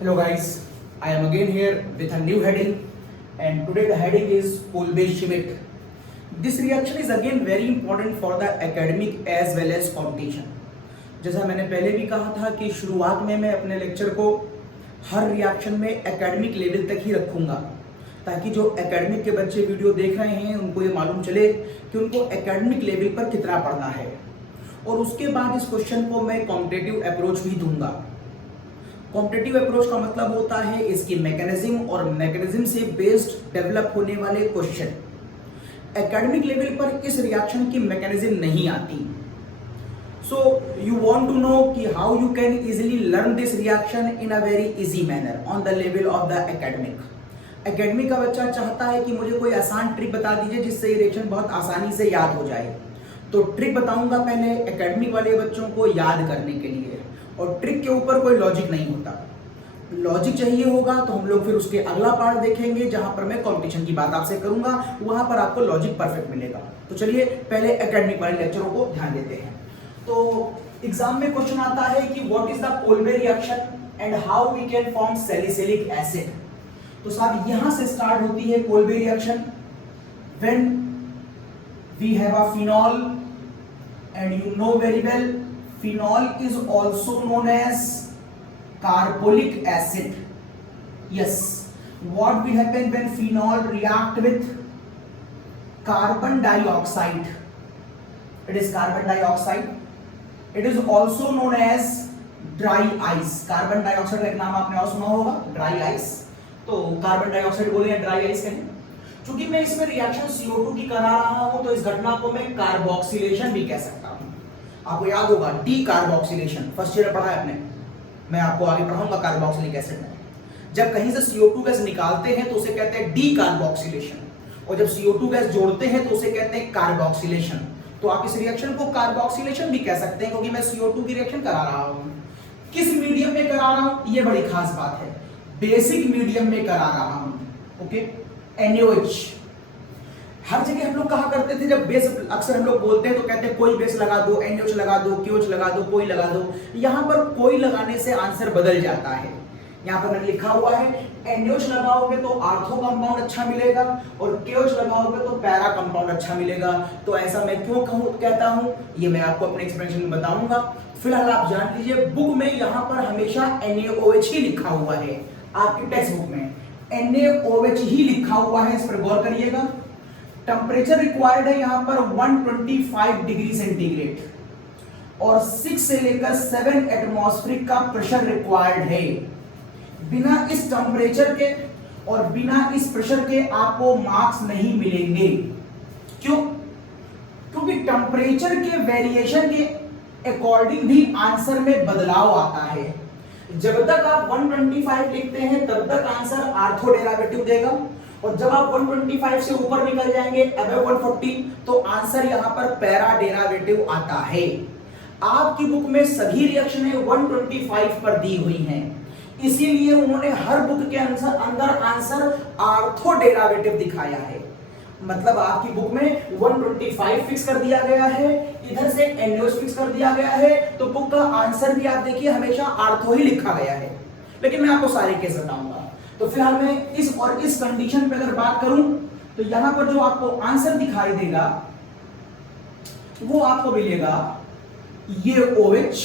Hello guys, I am again here with a new heading, and today the heading is Kolbe-Schmidt. This reaction is again very important for the academic as well as competition. जैसा मैंने पहले भी कहा था कि शुरुआत में मैं अपने लेक्चर को हर रिएक्शन में एकेडमिक लेवल तक ही रखूंगा, ताकि जो एकेडमिक के बच्चे वीडियो देख रहे हैं उनको ये मालूम चले कि उनको एकेडमिक लेवल पर कितना पढ़ना है। और उसके बाद इस क्वेश्चन को मैं कॉम्पिटिटिव अप्रोच भी दूंगा। कॉम्पिटिटिव अप्रोच का मतलब होता है इसकी मैकेनिज्म और मैकेनिज्म से बेस्ड डेवलप होने वाले क्वेश्चन। एकेडमिक लेवल पर इस रिएक्शन की मैकेनिज्म नहीं आती। So you want to know कि how you can easily learn this reaction in a very easy manner on the level of the academic. Academic का बच्चा चाहता है कि मुझे कोई आसान ट्रिक बता दीजिए जिससे ये रिएक्शन बहुत आसानी से याद हो जाए। तो ट्रिक बताऊंगा पहले एकेडमिक वाले बच्चों को याद करने के लिए, और ट्रिक के ऊपर कोई लॉजिक नहीं होता। लॉजिक चाहिए होगा तो हम लोग फिर उसके अगला पार्ट देखेंगे जहां पर मैं कंपटीशन की बात आपसे करूंगा, वहां पर आपको लॉजिक परफेक्ट मिलेगा। तो चलिए पहले एकेडमिक वाले लेक्चरों को ध्यान देते हैं। तो एग्जाम में क्वेश्चन आता है कि what is the Kolbe reaction and how we can form salicylic acid. तो साहब यहां से स्टार्ट होती है Kolbe reaction when we have a phenol, and you know very well phenol is also known as carbolic acid. Yes, what will happen when phenol react with carbon dioxide? It is carbon dioxide. It is also known as dry ice. Carbon dioxide का एक नाम आपने और सुना होगा, dry ice. तो carbon dioxide बोले या ड्राई आइस कहें। चूंकि मैं इसमें रिएक्शन CO2 की करा रहा हूं तो इस घटना को मैं कार्बोक्सिलेशन भी कह सकता हूं। आपको याद होगा डी कार्बोक्सिलेशन, फर्स्ट ईयर पढ़ा है आपने, मैं आपको आगे पढ़ाऊंगा कार्बोक्सिलिक एसिड में। जब कहीं से CO2 गैस निकालते हैं तो उसे कहते हैं डी कार्बोक्सिलेशन, और जब CO2 गैस जोड़ते हैं तो उसे कहते हैं कार्बोक्सिलेशन। तो आप इस रिएक्शन को कार्बोक्सिलेशन भी कह सकते हैं, क्योंकि मैं CO2 की रिएक्शन करा रहा हूं। किस मीडियम में करा रहा हूं, ये बड़ी खास बात है, बेसिक मीडियम में करा रहा हूं। Okay, NaOH। हर जगह हम लोग कहा करते थे, जब बेस अक्सर हम लोग बोलते हैं तो कहते हैं कोई बेस लगा दो, NaOH लगा दो, KOH लगा दो, कोई लगा दो। यहां पर कोई लगाने से आंसर बदल जाता है। यहां पर मैंने लिखा हुआ है NaOH लगाओगे तो आर्थो कंपाउंड अच्छा मिलेगा, और KOH लगाओगे तो पैरा कंपाउंड अच्छा मिलेगा। तो ऐसा मैं क्यों कहता हूं, ये मैं आपको अपने एक्सप्लेनेशन में बताऊंगा। फिलहाल आप जान लीजिए, बुक में यहां पर हमेशा NaOH ही लिखा हुआ है। आपकी टेक्स्ट बुक में NaOH ही लिखा हुआ है, इस पर गौर करिएगा। टेम्परेचर रिक्वायर्ड है यहां पर 125 डिग्री सेंटीग्रेड, और 6 से लेकर 7 एटमॉस्फेरिक का प्रेशर रिक्वायर्ड है। बिना इस टेम्परेचर के और बिना इस प्रेशर के आपको मार्क्स नहीं मिलेंगे। क्यों? क्योंकि टेम्परेचर के वेरिएशन के अकॉर्डिंग भी आंसर में बदलाव आता है। जब तक आप 125 लिखते हैं तब तक आंसर आर्थो डेरिवेटिव देगा, और जब आप 125 से ऊपर निकल जाएंगे अबव 140 तो आंसर यहां पर पैरा डेरिवेटिव आता है। आपकी बुक में सभी रिएक्शनें 125 पर दी हुई हैं, इसीलिए उन्होंने हर बुक के अंदर आंसर आर्थो डेरिवेटिव दिखाया है। मतलब आपकी बुक में 125 फिक्स कर दिया गया है, इधर से NaOH फिक्स कर दिया गया है, तो बुक का आंसर भी आप देखिए हमेशा आर्थो ही लिखा गया है। लेकिन मैं आपको सारे केस बताऊंगा। तो फिलहाल मैं इस और इस कंडीशन पे अगर बात करूं तो यहां पर जो आपको आंसर दिखाई देगा वो आपको मिलेगा ये OH,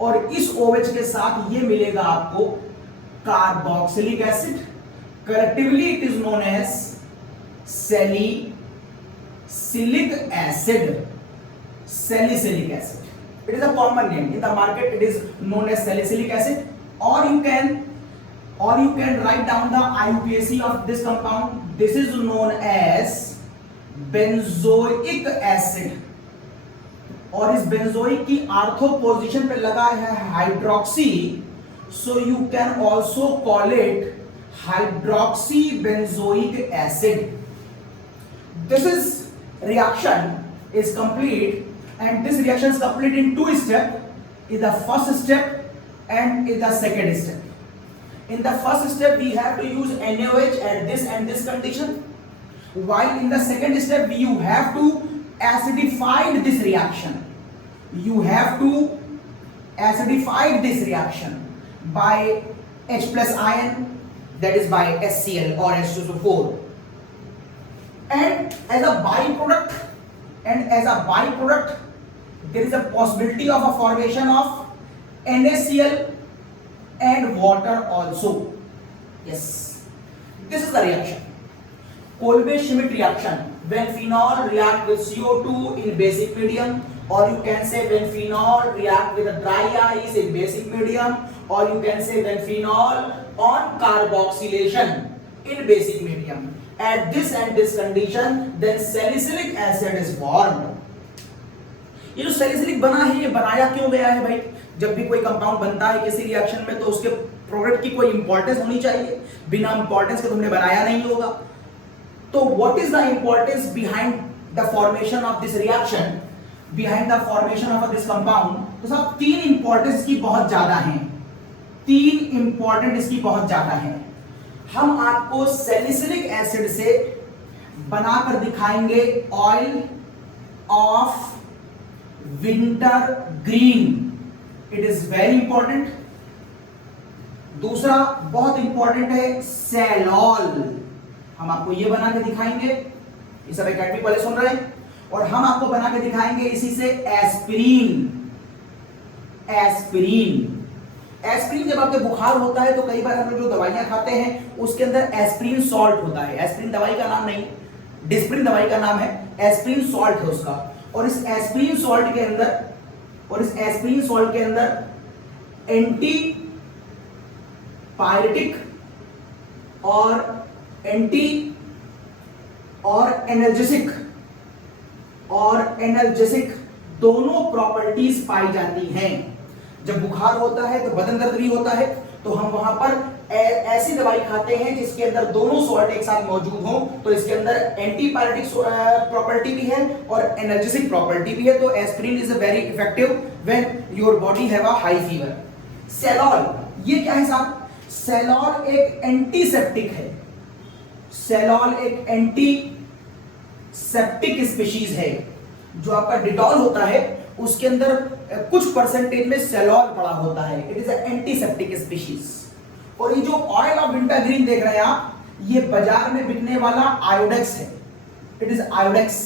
और इस OH के साथ ये मिलेगा आपको carboxylic acid. Correctively it is known as salicylic acid. Salicylic acid, it is a common name in the market, it is known as salicylic acid. or you can write down the IUPAC of this compound. This is known as benzoic acid, और इस benzoic की ortho position पे लगा है hydroxy, so you can also call it hydroxy benzoic acid. This is reaction is complete, and this reaction is complete in 2 steps. In the first step and in the second step. In the first step we have to use NaOH at this and this condition, while in the second step you have to acidified this reaction. You have to acidify this reaction by H plus ion, that is by HCl or H2SO4. And as a byproduct, there is a possibility of a formation of NaCl and water also. Yes, this is the reaction. Kolbe-Schmitt reaction, when phenol react with CO2 in basic medium, or you can say when phenol react with a dry ice in basic medium, or you can say when phenol on carboxylation in basic medium. At this and this condition, then salicylic acid is formed. ये जो salicylic बना है, ये बनाया क्यों गया है भाई? जब भी कोई कंपाउंड बनता है किसी रिएक्शन में तो उसके प्रोडक्ट की कोई इंपॉर्टेंस होनी चाहिए, बिना इंपॉर्टेंस के तुमने बनाया नहीं होगा. तो what is the importance behind the formation of this reaction, behind the formation of this compound? तो सब तीन इंपॉर्टेंस की बहुत ज्यादा हैं, तीन इंपॉर्टेंट इसकी बहुत ज्यादा है. हम आपको सैलिसिलिक एसिड से बनाकर दिखाएंगे oil of winter green. It is very important. दूसरा बहुत इंपॉर्टेंट है सेलॉल. हम आपको ये बना के दिखाएंगे, ये सब एकेडमिक वाले सुन रहे हैं. और हम आपको बना के दिखाएंगे इसी से एस्पिरिन. एस्पिरिन जब आपके बुखार होता है तो कई बार हम लोग जो दवाइयां खाते हैं उसके अंदर एस्पिरिन सॉल्ट होता है. एस्पिरिन दवाई का नाम नहीं, डिस्प्रिन दवाई का नाम है, एस्पिरिन सॉल्ट है उसका. और इस एस्पिरिन सॉल्ट के अंदर एंटी पायरेटिक और एनर्जेसिक दोनों प्रॉपर्टीज पाई जाती हैं. जब बुखार होता है तो बदन दर्द भी होता है, तो हम वहां पर ऐसी दवाई खाते हैं जिसके अंदर दोनों सॉल्ट एक साथ मौजूद हो. तो इसके अंदर एंटीपायरेटिक प्रॉपर्टी भी है और एनर्जेटिक प्रॉपर्टी भी है. तो aspirin is very effective when your body have a high fever. Salol, ये क्या है साहब? सेलॉल एक एंटीसेप्टिक है. सेलॉल एक एंटीसेप्टिक स्पीशीज है. जो आपका डिटॉल होता है उसके अंदर कुछ परसेंटेज में सेलॉल पड़ा होता है. It is antiseptic species. और ये जो ऑयल ऑफ विंटर ग्रीन देख रहे हैं आप, ये बाजार में बिकने वाला आयोडेक्स है. It is Iodex.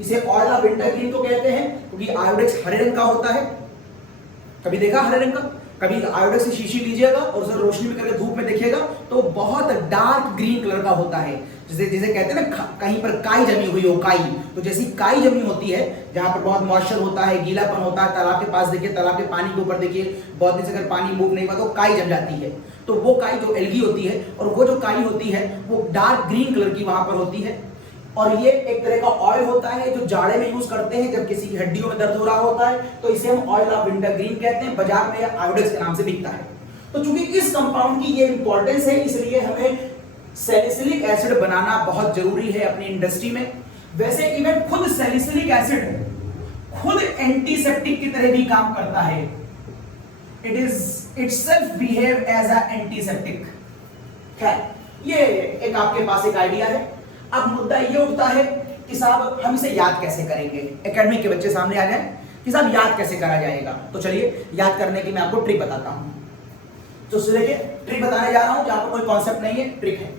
इसे ऑयल ऑफ विंटर ग्रीन तो कहते हैं क्योंकि आयोडेक्स हरे रंग का होता है. कभी देखा हरे रंग का? कभी आयोडेक्स की शीशी लीजिएगा और उसे रोशनी में करके धूप में देखिएगा तो बहुत डार्क ग्रीन कलर का होता है. जिसे कहते हैं ना कहीं पर काई जमी हुई हो, काई. तो जैसी काई जमी होती है जहां पर बहुत मॉइस्चर होता है, गीलापन होता है, तालाब के पास देखिए, तालाब के पानी के ऊपर देखिए, बहुत दिन से अगर पानी मूव नहीं हुआ तो काई जम जाती है. तो वो काई जो एल्गी होती है और वो जो काई होती है वो डार्क ग्रीन कलर की वहां पर होती है. और ये एक तरह का ऑयल होता है जो जाड़े में यूज करते हैं जब किसी की हड्डियों में दर्द हो रहा होता है. तो इसे हम ऑयल ऑफ विंटर ग्रीन कहते हैं. बाजार में आयोडेक्स के नाम से बिकता है. तो चूंकि इस कंपाउंड की ये इंपॉर्टेंस है इसलिए हमें सैलिसिलिक एसिड बनाना बहुत जरूरी है अपनी इंडस्ट्री में. वैसे इवन खुद सैलिसिलिक एसिड खुद एंटीसेप्टिक की तरह भी काम करता है. It is itself behave as a antiseptic. खैर, ये एक आपके पास एक आइडिया है. अब मुद्दा ये उठता है कि साहब हम इसे याद कैसे करेंगे. एकेडमिक के बच्चे सामने आ जाए कि साहब याद कैसे करा जाएगा. तो चलिए याद करने की मैं आपको ट्रिक बताता हूं. तो देखिए ट्रिक बताने जा रहा हूं, जहां पर कोई कॉन्सेप्ट नहीं है, ट्रिक है.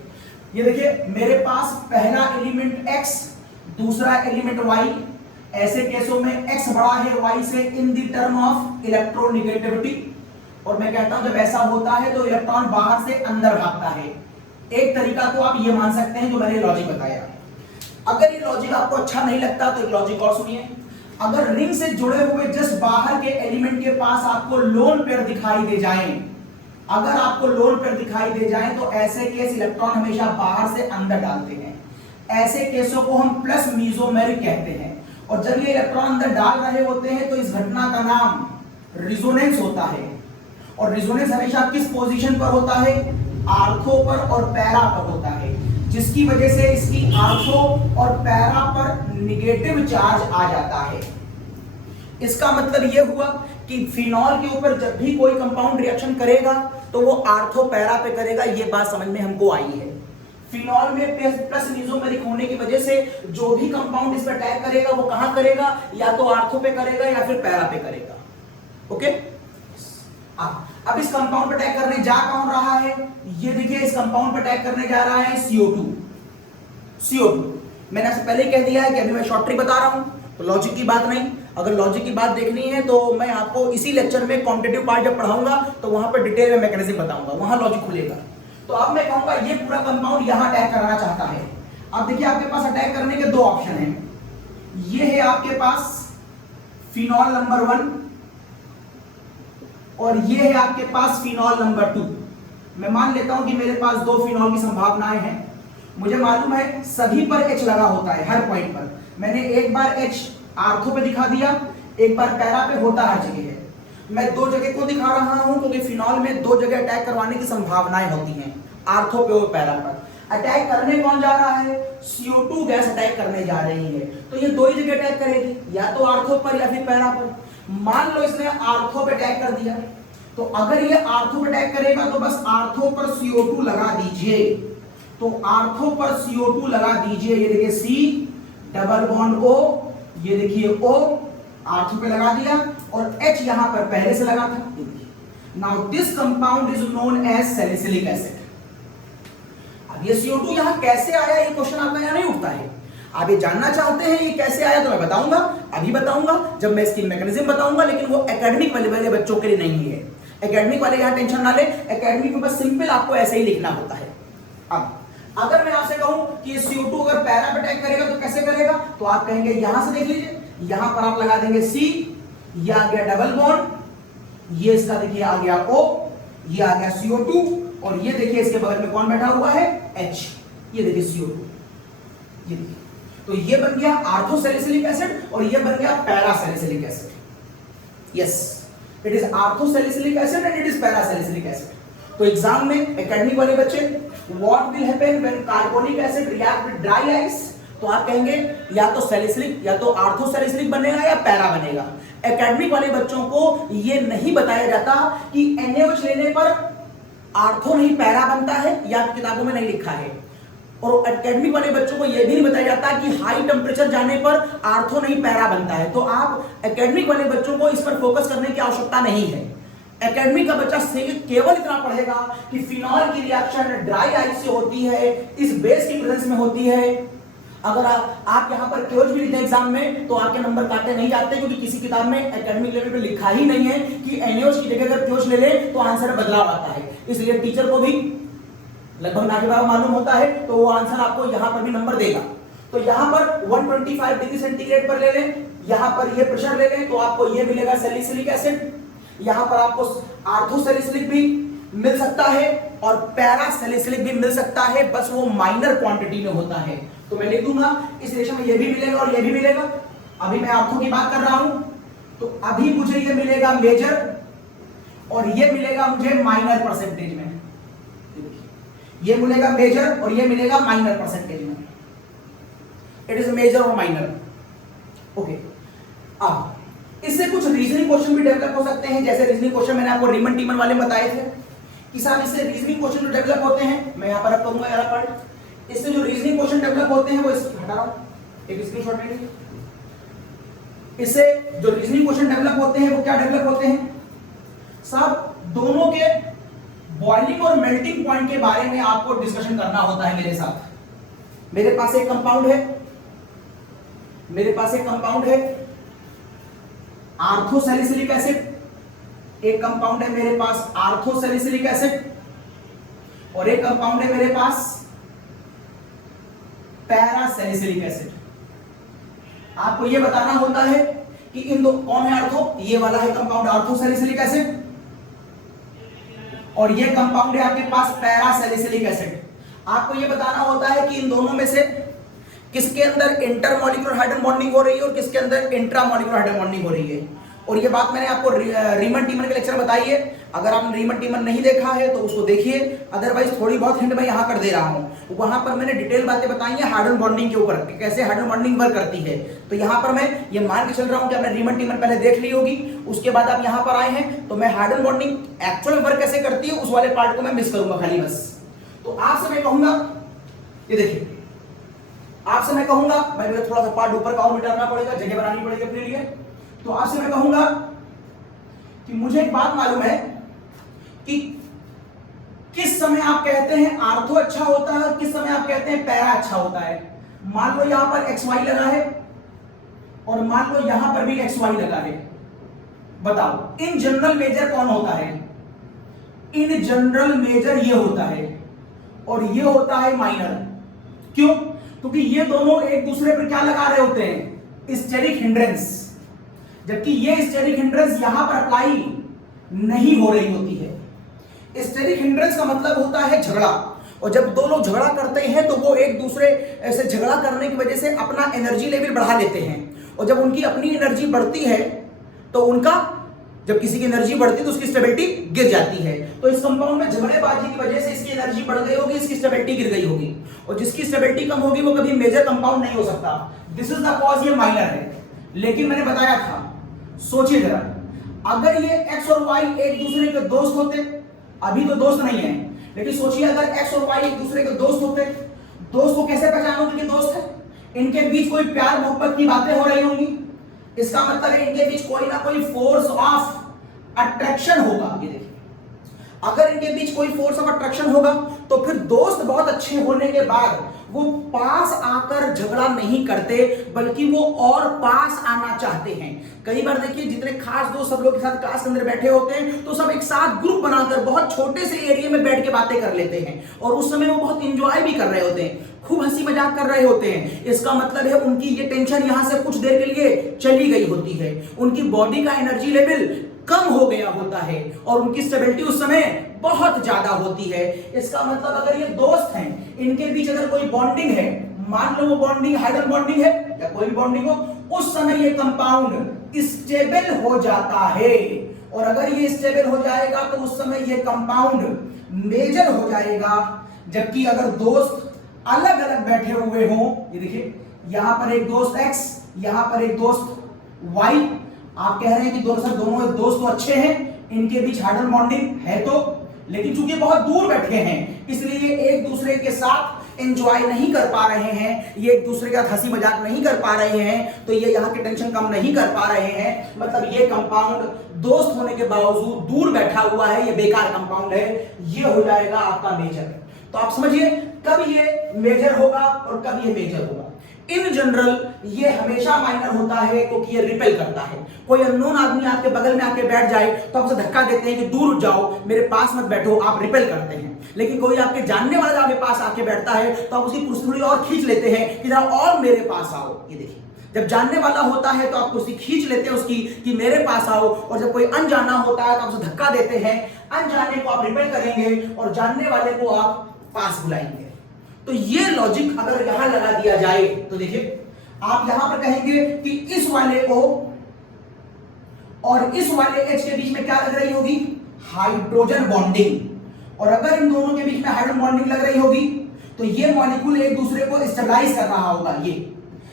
ये देखिए मेरे पास पहला एलिमेंट x, दूसरा एलिमेंट y. ऐसे केसों में x बड़ा है y से in the term of electronegativity. और मैं कहता हूं जब ऐसा होता है तो इलेक्ट्रॉन बाहर से अंदर भागता है. एक तरीका तो आप ये मान सकते हैं जो मैंने लॉजिक बताया. अगर ये लॉजिक आपको अच्छा नहीं लगता तो एक लॉजिक और सुनिए. अगर रिंग से जुड़े हुए जस्ट बाहर के एलिमेंट के पास आपको लोन पेयर दिखाई दे जाएं, अगर आपको लोन पेयर दिखाई दे जाएं तो ऐसे केस इलेक्ट्रॉन हमेशा बाहर से अंदर डालते हैं. ऐसे केसों को हम प्लस मीजोमेरिक कहते हैं. और जब ये इलेक्ट्रॉन अंदर डाल रहे होते हैं तो इस घटना का नाम रिजोनेंस होता है. और रिजोनेंस हमेशा किस पोजीशन पर होता है? आर्थो पर और पैरा पर होता है, जिसकी वजह से इसकी आर्थो और पैरा पर निगेटिव चार्ज आ जाता है. इसका मतलब यह हुआ कि फिनॉल के ऊपर जब भी कोई कंपाउंड रिएक्शन करेगा तो वो आर्थो पैरा पे करेगा. ये बात समझ में हमको आई है. फिनॉल में प्लस निजोमेरिक होने की वजह से जो भी कंपाउंड इस पर अटैक करेगा वो कहां करेगा, या तो आर्थो पे करेगा या फिर पैरा पे करेगा। ओके, अब इस कंपाउंड पे अटैक करने जा कौन रहा है, ये देखिए इस कंपाउंड पे अटैक करने जा रहा है CO2। मैंने आपसे पहले ही कह दिया है कि अभी मैं शॉर्ट ट्रिक बता रहा हूं, तो लॉजिक की बात नहीं। अगर लॉजिक की बात देखनी है तो मैं आपको इसी लेक्चर में कॉम्पिटिटिव पार्ट जब पढ़ाऊंगा तो वहां पर डिटेल में मैकेनिज्म बताऊंगा, वहां लॉजिक खुलेगा। तो अब मैं कहूंगा ये पूरा कंपाउंड यहां अटैक करना चाहता है। अब देखिए आपके पास अटैक करने के दो ऑप्शन हैं, ये है आपके पास फिनॉल नंबर 1 और ये है आपके पास फिनॉल नंबर 2। मैं मान लेता हूं कि मेरे पास दो फिनॉल की संभावनाएं हैं। मुझे मालूम है सभी पर H लगा होता है, हर पॉइंट पर। मैंने एक बार H आर्थो पे दिखा दिया, एक बार पैरा पे, होता हर जगह है। मैं दो जगह को दिखा रहा हूं क्योंकि फिनॉल में दो जगह अटैक करवाने की संभावनाएं होती हैं, आर्थो पे और पैरा पर। अटैक करने कौन जा रहा है, CO2 गैस अटैक करने जा रही है, तो ये दो ही जगह अटैक करेगी, या तो आर्थो पर या फिर पैरा पर। मान लो इसने आर्थो पे अटैक कर दिया, तो अगर ये आर्थो पे अटैक करेगा तो बस आर्थो पर CO2 लगा दीजिए। तो आर्थो पर CO2 लगा दीजिए, ये देखिए C डबल बॉन्ड O, ये देखिए O आर्थो पे लगा दिया, और H यहां पर पहले से लगा था। Now this compound is known as salicylic acid. अब ये CO2 यहां कैसे आया, ये क्वेश्चन आपका यहां नहीं उठता है। आप ये जानना चाहते हैं ये कैसे आया, तो मैं बताऊंगा, अभी बताऊंगा जब मैं इसकी मैकेनिज्म बताऊंगा, लेकिन वो एकेडमिक वाले बच्चों के लिए नहीं है। एकेडमिक वाले यहां टेंशन ना ले, एकेडमिक में बस सिंपल आपको ऐसे ही लिखना होता है। अब अगर मैं आपसे कहूं कि CO2 अगर पैरा पे अटैक करेगा तो कैसे करेगा, तो आप कहेंगे यहां से देख लीजिए, यहां पर आप लगा देंगे C, ये आ गया डबल बॉन्ड, ये इसका देखिए आ गया O, ये आ गया CO2, और ये देखिए इसके बगल में कौन बैठा हुआ है, H, ये देखिए CO2, ये देखिए। तो ये बन गया आर्थो सैलिसिलिक एसिड और ये बन गया para salicylic acid. Yes, it is ortho salicylic acid and it is para salicylic acid. तो एग्जाम में एकेडमिक वाले बच्चे, what will happen when carbonic acid react with dry ice, तो आप कहेंगे या तो सैलिसिलिक या तो आर्थो सैलिसिलिक बनेगा या पैरा बनेगा। एकेडमिक वाले बच्चों को ये नहीं बताया जाता कि NaOH लेने पर आर्थो नहीं पैरा बनता है, या किताबों में नहीं लिखा है। और एकेडमिक वाले बच्चों को यह भी नहीं बताया जाता कि हाई टेम्परेचर जाने पर आर्थो नहीं पैरा बनता है। तो आप एकेडमिक वाले बच्चों को इस पर फोकस करने की आवश्यकता नहीं है। एकेडमिक का बच्चा केवल इतना पढ़ेगा कि फिनॉल की रिएक्शन ड्राई आइस से होती है, इस बेस की प्रेजेंस में होती है। अगर आप यहां पर क्योज भी लिखते हैं एग्जाम में तो आपके नंबर काटे नहीं जाते, क्योंकि किसी किताब में एकेडमिक लेवल पे लिखा ही नहीं है कि NaOH की जगह अगर क्योज ले ले तो आंसर बदलाव आता है। इसलिए टीचर को भी लगभग ना के बराबर मालूम होता है, तो वो आंसर आपको यहां पर भी नंबर देगा। तो यहां पर 125 डिग्री सेंटीग्रेड पर ले लें, यहां पर ये प्रेशर ले लें, तो आपको ये मिलेगा सैलिसिलिक एसिड। यहां पर आपको आर्थो सैलिसिलिक भी मिल सकता है और पैरा सैलिसिलिक भी मिल सकता है, बस वो माइनर क्वांटिटी में होता है। तो मैं लिख दूंगा इस रिएक्शन में ये भी मिलेगा और ये भी मिलेगा। अभी मैं आर्थो की बात कर रहा हूं, तो अभी मुझे ये मिलेगा मेजर और ये मिलेगा मुझे माइनर परसेंटेज में। ये मिलेगा मेजर और ये मिलेगा माइनर परसेंटेज में। इट इज मेजर और माइनर। ओके, अब इससे कुछ रीजनिंग क्वेश्चन भी डेवलप हो सकते हैं। जैसे रीजनिंग क्वेश्चन मैंने आपको रीमन टीमन वाले बताए थे कि साहब इससे रीजनिंग क्वेश्चन जो डेवलप होते हैं, मैं यहां पर अब कहूंगा यार पार्ट, इससे जो रीजनिंग क्वेश्चन डेवलप होते हैं वो हटा रहा हूं, एक स्क्रीनशॉट ले लीजिए। इससे जो रीजनिंग क्वेश्चन डेवलप होते हैं वो क्या डेवलप होते हैं साहब, दोनों के बॉइलिंग और मेल्टिंग पॉइंट के बारे में आपको डिस्कशन करना होता है मेरे साथ। मेरे पास एक कंपाउंड है, आर्थो सैलिसिलिक एसिड, एक कंपाउंड है मेरे पास आर्थो सैलिसिलिक एसिड, और एक कंपाउंड है मेरे पास पैरा सैलिसिलिक एसिड। आपको यह बताना होता है कि इन दो कौन है आर्थो, ये वाला है कंपाउंड आर्थो सैलिसिलिक एसिड, और ये कंपाउंड है आपके पास पैरा सैलिसिलिक एसिड। आपको यह बताना होता है कि इन दोनों में से किसके अंदर इंटरमॉलिक्यूलर हाइड्रोजन बॉन्डिंग हो रही है और किसके अंदर इंट्रामॉलिक्यूलर हाइड्रोजन बॉन्डिंग हो रही है। और ये बात मैंने आपको रीमन टीमन के लेक्चर में बताई है। अगर आपने रीमन टीमन नहीं देखा है तो उसको देखिए, अदरवाइज थोड़ी बहुत हिंट मैं यहां कर दे रहा हूं। वहां पर मैंने डिटेल बातें बताई है हाइड्रोजन बॉन्डिंग के ऊपर, कैसे हाइड्रोजन बॉन्डिंग वर्क करती है। तो यहां पर मैं ये मान के चल रहा हूं कि आपने रीमन टीमन पहले देख ली होगी, उसके बाद आप यहां पर आए हैं, तो मैं हाइड्रोजन बॉन्डिंग एक्चुअल वर्क कैसे करती है उस वाले पार्ट को मैं मिस करूंगा खाली बस। तो आपसे मैं कहूंगा ये देखिए, आपसे मैं कहूंगा, मैं थोड़ा सा पार्ट ऊपर का और मिटाना पड़ेगा, जगह बनानी पड़ेगी अपने लिए। तो आपसे मैं कहूंगा कि मुझे एक बात मालूम है कि किस समय आप कहते हैं आर्थो अच्छा होता है और किस समय आप कहते हैं पैरा अच्छा होता है। मान लो यहां पर एक्स वाई लगा है और मान लो यहां पर भी एक्स वाई लगा है, बताओ इन जनरल मेजर कौन होता है? इन जनरल मेजर ये होता है और ये होता है माइनर। क्यों? क्योंकि ये दोनों एक दूसरे पर क्या लगा रहे होते हैं? स्टेरिक हिंड्रेंस, जबकि ये स्टेरिक हिंड्रेंस यहां पर अप्लाई नहीं हो रही होती है। स्टेरिक हिंड्रेंस का मतलब होता है झगड़ा, और जब दो लोग झगड़ा करते हैं तो वो एक दूसरे से झगड़ा करने की वजह से अपना एनर्जी लेवल बढ़ा लेते हैं, और जब उनकी अपनी एनर्जी बढ़ती है तो उनका, जब किसी की एनर्जी बढ़ती है तो उसकी स्टेबिलिटी गिर जाती है। तो इस कंपाउंड में झगड़ेबाजी की वजह से इसकी एनर्जी बढ़ गई होगी, इसकी स्टेबिलिटी गिर गई होगी, और जिसकी स्टेबिलिटी कम होगी वो कभी मेजर कंपाउंड नहीं हो सकता। दिस इज द कॉज, ये माइनर है। लेकिन मैंने बताया था, सोचिए जरा, अगर ये एक्स और वाई एक दूसरे के दोस्त होते, अभी तो दोस्त नहीं है, लेकिन सोचिए अगर एक्स और वाई एक दूसरे के दोस्त होते, दोस्त को कैसे पहचानोगे कि दोस्त है? इनके बीच कोई प्यार मोहब्बत की बातें हो रही होंगी, इसका मतलब है इनके बीच कोई ना कोई फोर्स ऑफ अट्रैक्शन होगा। ये देखिए, अगर इनके बीच कोई फोर्स ऑफ अट्रैक्शन होगा तो फिर दोस्त बहुत अच्छे होने के बाद वो पास आकर झगड़ा नहीं करते, बल्कि वो और पास आना चाहते हैं। कई बार देखिए, जितने खास दोस्त सब लोग के साथ क्लास के अंदर बैठे होते हैं तो सब एक साथ ग्रुप बनाकर बहुत छोटे से एरिया में बैठ के बातें कर लेते हैं, और उस समय वो बहुत इंजॉय भी कर रहे होते हैं, खूब हंसी मजाक कर रहे होते हैं। इसका मतलब है उनकी ये टेंशन यहां से कुछ देर के लिए चली गई होती है, उनकी बॉडी का एनर्जी लेवल कम हो गया होता है और उनकी स्टेबिलिटी उस समय बहुत ज्यादा होती है। इसका मतलब अगर ये दोस्त हैं, इनके बीच अगर कोई बॉन्डिंग है, मान लो वो बॉन्डिंग हाइड्रोजन बॉन्डिंग है या कोई भी बॉन्डिंग हो, उस समय ये कंपाउंड स्टेबल हो जाता है, और अगर ये स्टेबल हो जाएगा तो उस समय ये कंपाउंड मेजर हो जाएगा। जबकि अगर दोस्त अलग अलग बैठे हुए हों, ये देखिए यहां पर एक दोस्त एक्स, यहां पर एक दोस्त वाई, आप कह रहे हैं कि दोनों दोस्त तो अच्छे हैं, इनके बीच हाइड्रोजन बॉन्डिंग है तो, लेकिन चूंकि बहुत दूर बैठे हैं इसलिए एक दूसरे के साथ एंजॉय नहीं कर पा रहे हैं, ये एक दूसरे के साथ हंसी मजाक नहीं कर पा रहे हैं, तो ये यहाँ की टेंशन कम नहीं कर पा रहे हैं। मतलब ये कंपाउंड दोस्त होने के बावजूद दूर बैठा हुआ है, ये बेकार कंपाउंड है, ये हो जाएगा आपका मेजर। तो आप समझिए कब ये मेजर होगा और कब ये मेजर होगा। इन जनरल ये हमेशा माइनर होता है क्योंकि ये रिपेल करता है। कोई अननोन आदमी आपके बगल में आके बैठ जाए तो आप उसे धक्का देते हैं कि दूर जाओ, मेरे पास मत बैठो, आप रिपेल करते हैं। लेकिन कोई आपके जानने वाला आपके पास आके बैठता है तो आप उसकी कुर्सी थोड़ी और खींच लेते हैं कि जरा और मेरे पास आओ। ये देखिए, जब जानने वाला होता है तो आप कुर्सी खींच लेते हैं उसकी कि मेरे पास आओ, और जब कोई अनजाना होता है तो आप उसे धक्का देते हैं। अनजाने को आप रिपेल करेंगे और जानने वाले को आप पास बुलाएंगे। तो ये लॉजिक अगर यहां लगा दिया जाए तो देखिए, आप यहां पर कहेंगे कि इस वाले O और इस वाले H के बीच में क्या लग रही होगी? Hydrogen bonding. और अगर इन दोनों के बीच में हाइड्रोजन बॉन्डिंग लग रही होगी तो ये मॉलिक्यूल एक दूसरे को स्टेबलाइज कर रहा होगा ये,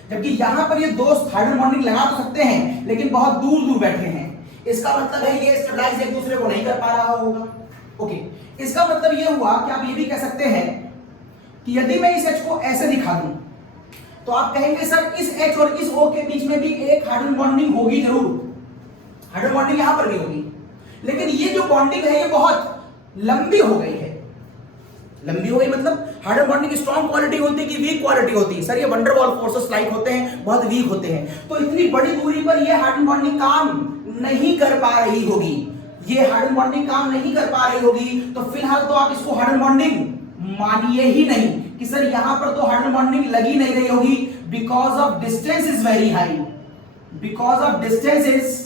जबकि यहां पर ये दोस्त हाइड्रोजन बॉन्डिंग लगा तो सकते हैं लेकिन बहुत दूर दूर बैठे हैं। इसका मतलब है ये स्टेबलाइज एक दूसरे को नहीं कर पा रहा होगा। ओके, इसका मतलब ये हुआ कि आप ये भी कह सकते हैं कि यदि मैं इस H को ऐसे दिखा दूं तो आप कहेंगे सर इस H और इस O के बीच में भी एक हाइड्रोजन बॉन्डिंग होगी, जरूर हाइड्रोजन बॉन्डिंग यहां पर भी होगी, लेकिन ये जो बॉन्डिंग है ये बहुत लंबी हो गई है। लंबी हो गई मतलब हाइड्रोजन बॉन्डिंग की स्ट्रॉन्ग क्वालिटी होती है कि वीक क्वालिटी होती है? सर ये वंडरवॉल फोर्सेस लाइक होते हैं, बहुत वीक होते हैं। तो इतनी बड़ी दूरी पर ये हाइड्रोजन बॉन्डिंग काम नहीं कर पा रही होगी, ये हाइड्रोजन बॉन्डिंग काम नहीं कर पा रही होगी, तो फिलहाल तो आप इसको हाइड्रोजन बॉन्डिंग मानिए ही नहीं कि सर यहां पर तो हाइड्रोजन बॉन्डिंग लगी नहीं रही होगी, because of distance is very high, because of distance is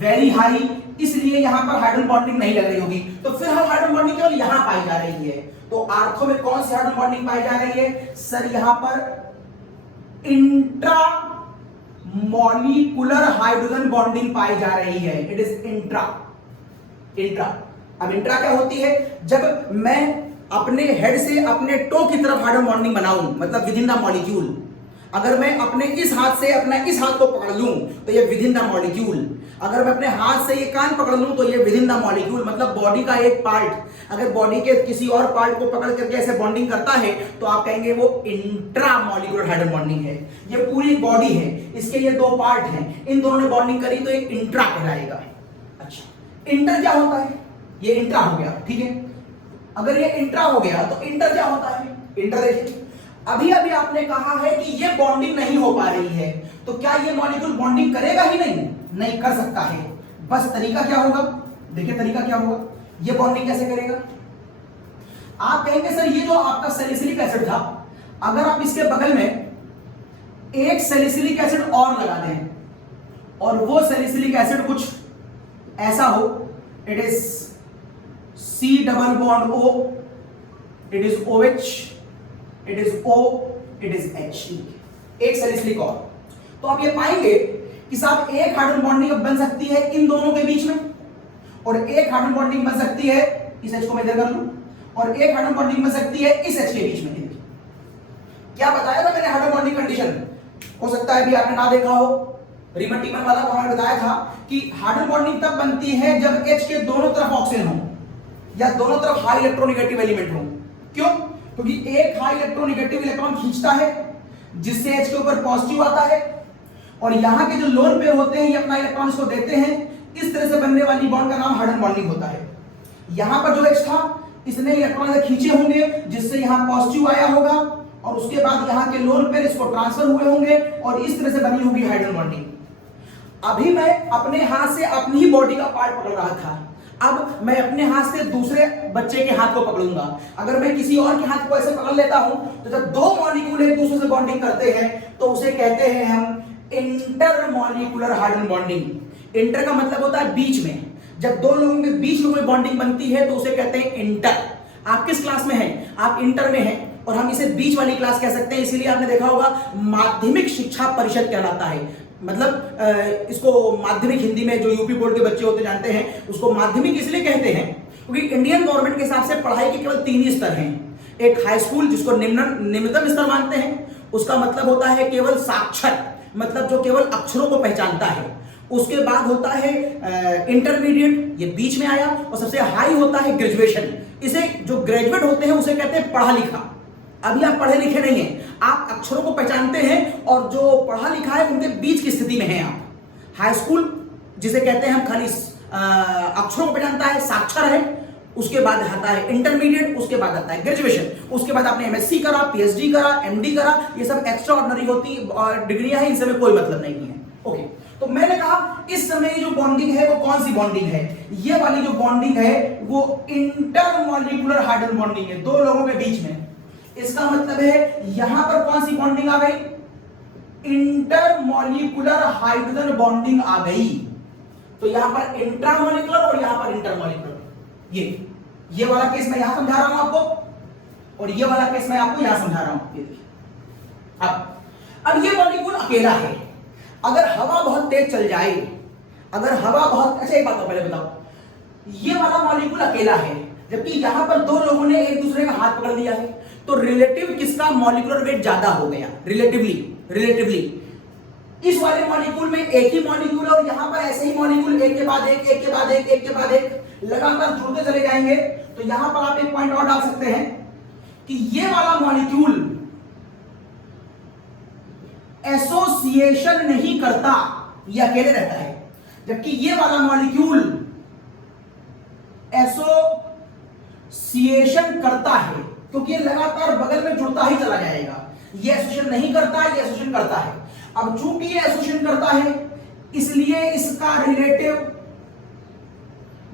very high, इसलिए यहां पर हाइड्रोजन बॉन्डिंग नहीं लग रही होगी। तो फिर हम हाइड्रोजन बॉन्डिंग केवल यहां पाई जा रही है। तो आर्थो में कौन सी हाइड्रोजन बॉन्डिंग पाई जा रही है? सर यहां पर इंट्रा मॉलिक्यूलर हाइड्रोजन बॉन्डिंग पाई जा रही है। It is intra. अब इंट्रा क्या होती है? जब मैं अपने हेड से अपने टो की तरफ हाइड्रोजन बॉन्डिंग बनाऊं, मतलब विद इन द मॉलिक्यूल, अगर मैं अपने इस हाथ से अपना इस हाथ को पकड़ लूं तो ये विद इन द मॉलिक्यूल, अगर मैं अपने हाथ से ये कान पकड़ लूं तो ये विद इन द मॉलिक्यूल, मतलब बॉडी का एक पार्ट अगर बॉडी के किसी और पार्ट को पकड़ करके ऐसे बॉन्डिंग करता है तो आप कहेंगे वो इंट्रा मॉलिक्यूलर हाइड्रोजन बॉन्डिंग है। ये पूरी बॉडी है, इसके ये दो पार्ट हैं, इन दोनों ने बॉन्डिंग करी तो ये इंट्रा कहलाएगा। अच्छा, इंटर क्या होता है? ये इंट्रा हो गया, ठीक है। अगर ये इंट्रा हो गया तो इंटर क्या होता है? इंटर देखिए, अभी अभी आपने कहा है कि ये बॉन्डिंग नहीं हो पा रही है, तो क्या ये मॉलिक्यूल बॉन्डिंग करेगा ही नहीं? नहीं कर सकता है। बस तरीका क्या होगा? देखिए तरीका क्या होगा, ये बॉन्डिंग कैसे करेगा? आप कहेंगे सर ये जो आपका सैलिसिलिक एसिड था, अगर आप इसके बगल में एक सैलिसिलिक एसिड और लगा दें और वो सैलिसिलिक एसिड कुछ ऐसा हो, it is C double bond O, it is OH, it is O, it is H, एक सैलिसिलिक और, तो आप ये पाएंगे कि साहब एक हाइड्रोजन बॉन्डिंग बन सकती है इन दोनों के बीच में और एक हाइड्रोजन बॉन्डिंग बन सकती है, इस H को मैं इधर कर लूं, और एक हाइड्रोजन बॉन्डिंग बन सकती है इस H के बीच में। क्या बताया था मैंने हाइड्रोजन बॉन्डिंग कंडीशन? हो सकता है भी आपने ना देखा हो, रीमन टीमन वाला को मैंने बताया था कि हाइड्रोजन बॉन्डिंग तब बनती है जब H के दोनों तरफ ऑक्सीजन हो या दोनों तरफ हाई इलेक्ट्रोनेगेटिव एलिमेंट हो। क्यों? क्योंकि एक हाई इलेक्ट्रोनेगेटिव इलेक्ट्रॉन खींचता है जिससे H के ऊपर पॉजिटिव आता है और यहां के जो लोन पेयर होते हैं ये अपना इलेक्ट्रॉन इसको देते हैं। इस तरह से बनने वाली बॉन्ड का नाम हाइड्रोजन बॉन्डिंग होता है। यहां पर जो H था इसने इलेक्ट्रॉन खींचे होंगे जिससे यहां पॉजिटिव आया होगा और उसके बाद यहां के लोन पेयर इसको ट्रांसफर हुए होंगे और इस तरह से बनी होगी हाइड्रोजन बॉन्डिंग। अभी मैं अपने हाथ से अपनी ही बॉडी का पार्ट पकड़ रहा था, अब मैं अपने हाथ से दूसरे बच्चे के हाथ को पकड़ूंगा। अगर मैं किसी और के हाथ को ऐसे पकड़ लेता हूं तो जब दो मॉलिक्यूल एक दूसरे से बॉन्डिंग करते हैं तो उसे कहते हैं हम inter molecular hydrogen bonding. Inter का मतलब होता है बीच में, जब दो लोगों के बीच में कोई बॉन्डिंग बनती है तो उसे कहते हैं इंटर। आप किस क्लास में हैं? आप इंटर में हैं और हम इसे बीच वाली क्लास कह सकते हैं, इसीलिए आपने देखा होगा माध्यमिक शिक्षा परिषद कहलाता है। मतलब इसको माध्यमिक हिंदी में जो यूपी बोर्ड के बच्चे होते जानते हैं उसको माध्यमिक इसलिए कहते हैं क्योंकि इंडियन गवर्नमेंट के हिसाब से पढ़ाई के केवल 3 ही स्तर हैं। एक हाई स्कूल जिसको निम्नतम स्तर मानते हैं, उसका मतलब होता है केवल साक्षर, मतलब जो केवल अक्षरों को पहचानता है। उसके बाद होता है इंटरमीडिएट, ये बीच में आया, और सबसे हाई होता है ग्रेजुएशन। इसे जो ग्रेजुएट होते हैं उसे कहते हैं पढ़ा लिखा। अभी आप पढ़े लिखे नहीं हैं, आप अक्षरों को पहचानते हैं और जो पढ़ा लिखा है उनके बीच की स्थिति में हैं आप। हाई स्कूल जिसे कहते हैं हम खाली अक्षरों को पहचानता है, साक्षर है। उसके बाद आता है इंटरमीडिएट, उसके बाद आता है ग्रेजुएशन, उसके बाद आपने एमएससी करा, पीएचडी करा, एमडी करा, ये सब एक्स्ट्रा ऑर्डिनरी होती डिग्रियां हैं, इनसे में कोई मतलब नहीं है। ओके, तो मैंने कहा इस समय जो बॉन्डिंग है वो कौन सी बॉन्डिंग है? ये वाली जो बॉन्डिंग है वो इंटरमॉलिक्यूलर हाइड्रोजन बॉन्डिंग है, दो लोगों के बीच में। इसका मतलब है यहां पर कौन सी बॉन्डिंग आ गई? इंटरमॉलिक्यूलर हाइड्रोजन बॉन्डिंग आ गई। तो यहां पर इंट्रामॉलिक्यूलर और यहां पर इंटरमॉलिक्यूलर। ये वाला केस मैं यहां समझा रहा हूं आपको और ये वाला केस मैं आपको यहां समझा रहा हूं। ये देखिए, अब ये मॉलिक्यूल अकेला है। अगर हवा बहुत तेज चल जाए, अगर हवा बहुत, अच्छा एक बात पहले बताओ, ये वाला मॉलिक्यूल अकेला है जबकि यहां पर दो लोगों ने एक दूसरे का हाथ पकड़ लिया है, तो रिलेटिव किसका मॉलिक्यूलर वेट ज्यादा हो गया? रिलेटिवली इस वाले मॉलिक्यूल में एक ही मॉलिक्यूल और यहां पर ऐसे ही मॉलिक्यूल एक के बाद एक, एक के बाद एक, एक के बाद एक लगातार जुड़ते चले जाएंगे। तो यहां पर आप एक पॉइंट और डाल सकते हैं कि ये वाला मॉलिक्यूल एसोसिएशन नहीं करता, ये अकेले रहता है, जबकि ये वाला मॉलिक्यूल एसोसिएशन करता है क्योंकि ये लगातार बगल में जुड़ता ही चला जाएगा। ये एसोसिएशन नहीं करता, ये एसोसिएशन करता है। अब चूंकि ये एसोसिएशन करता है इसलिए इसका रिलेटिव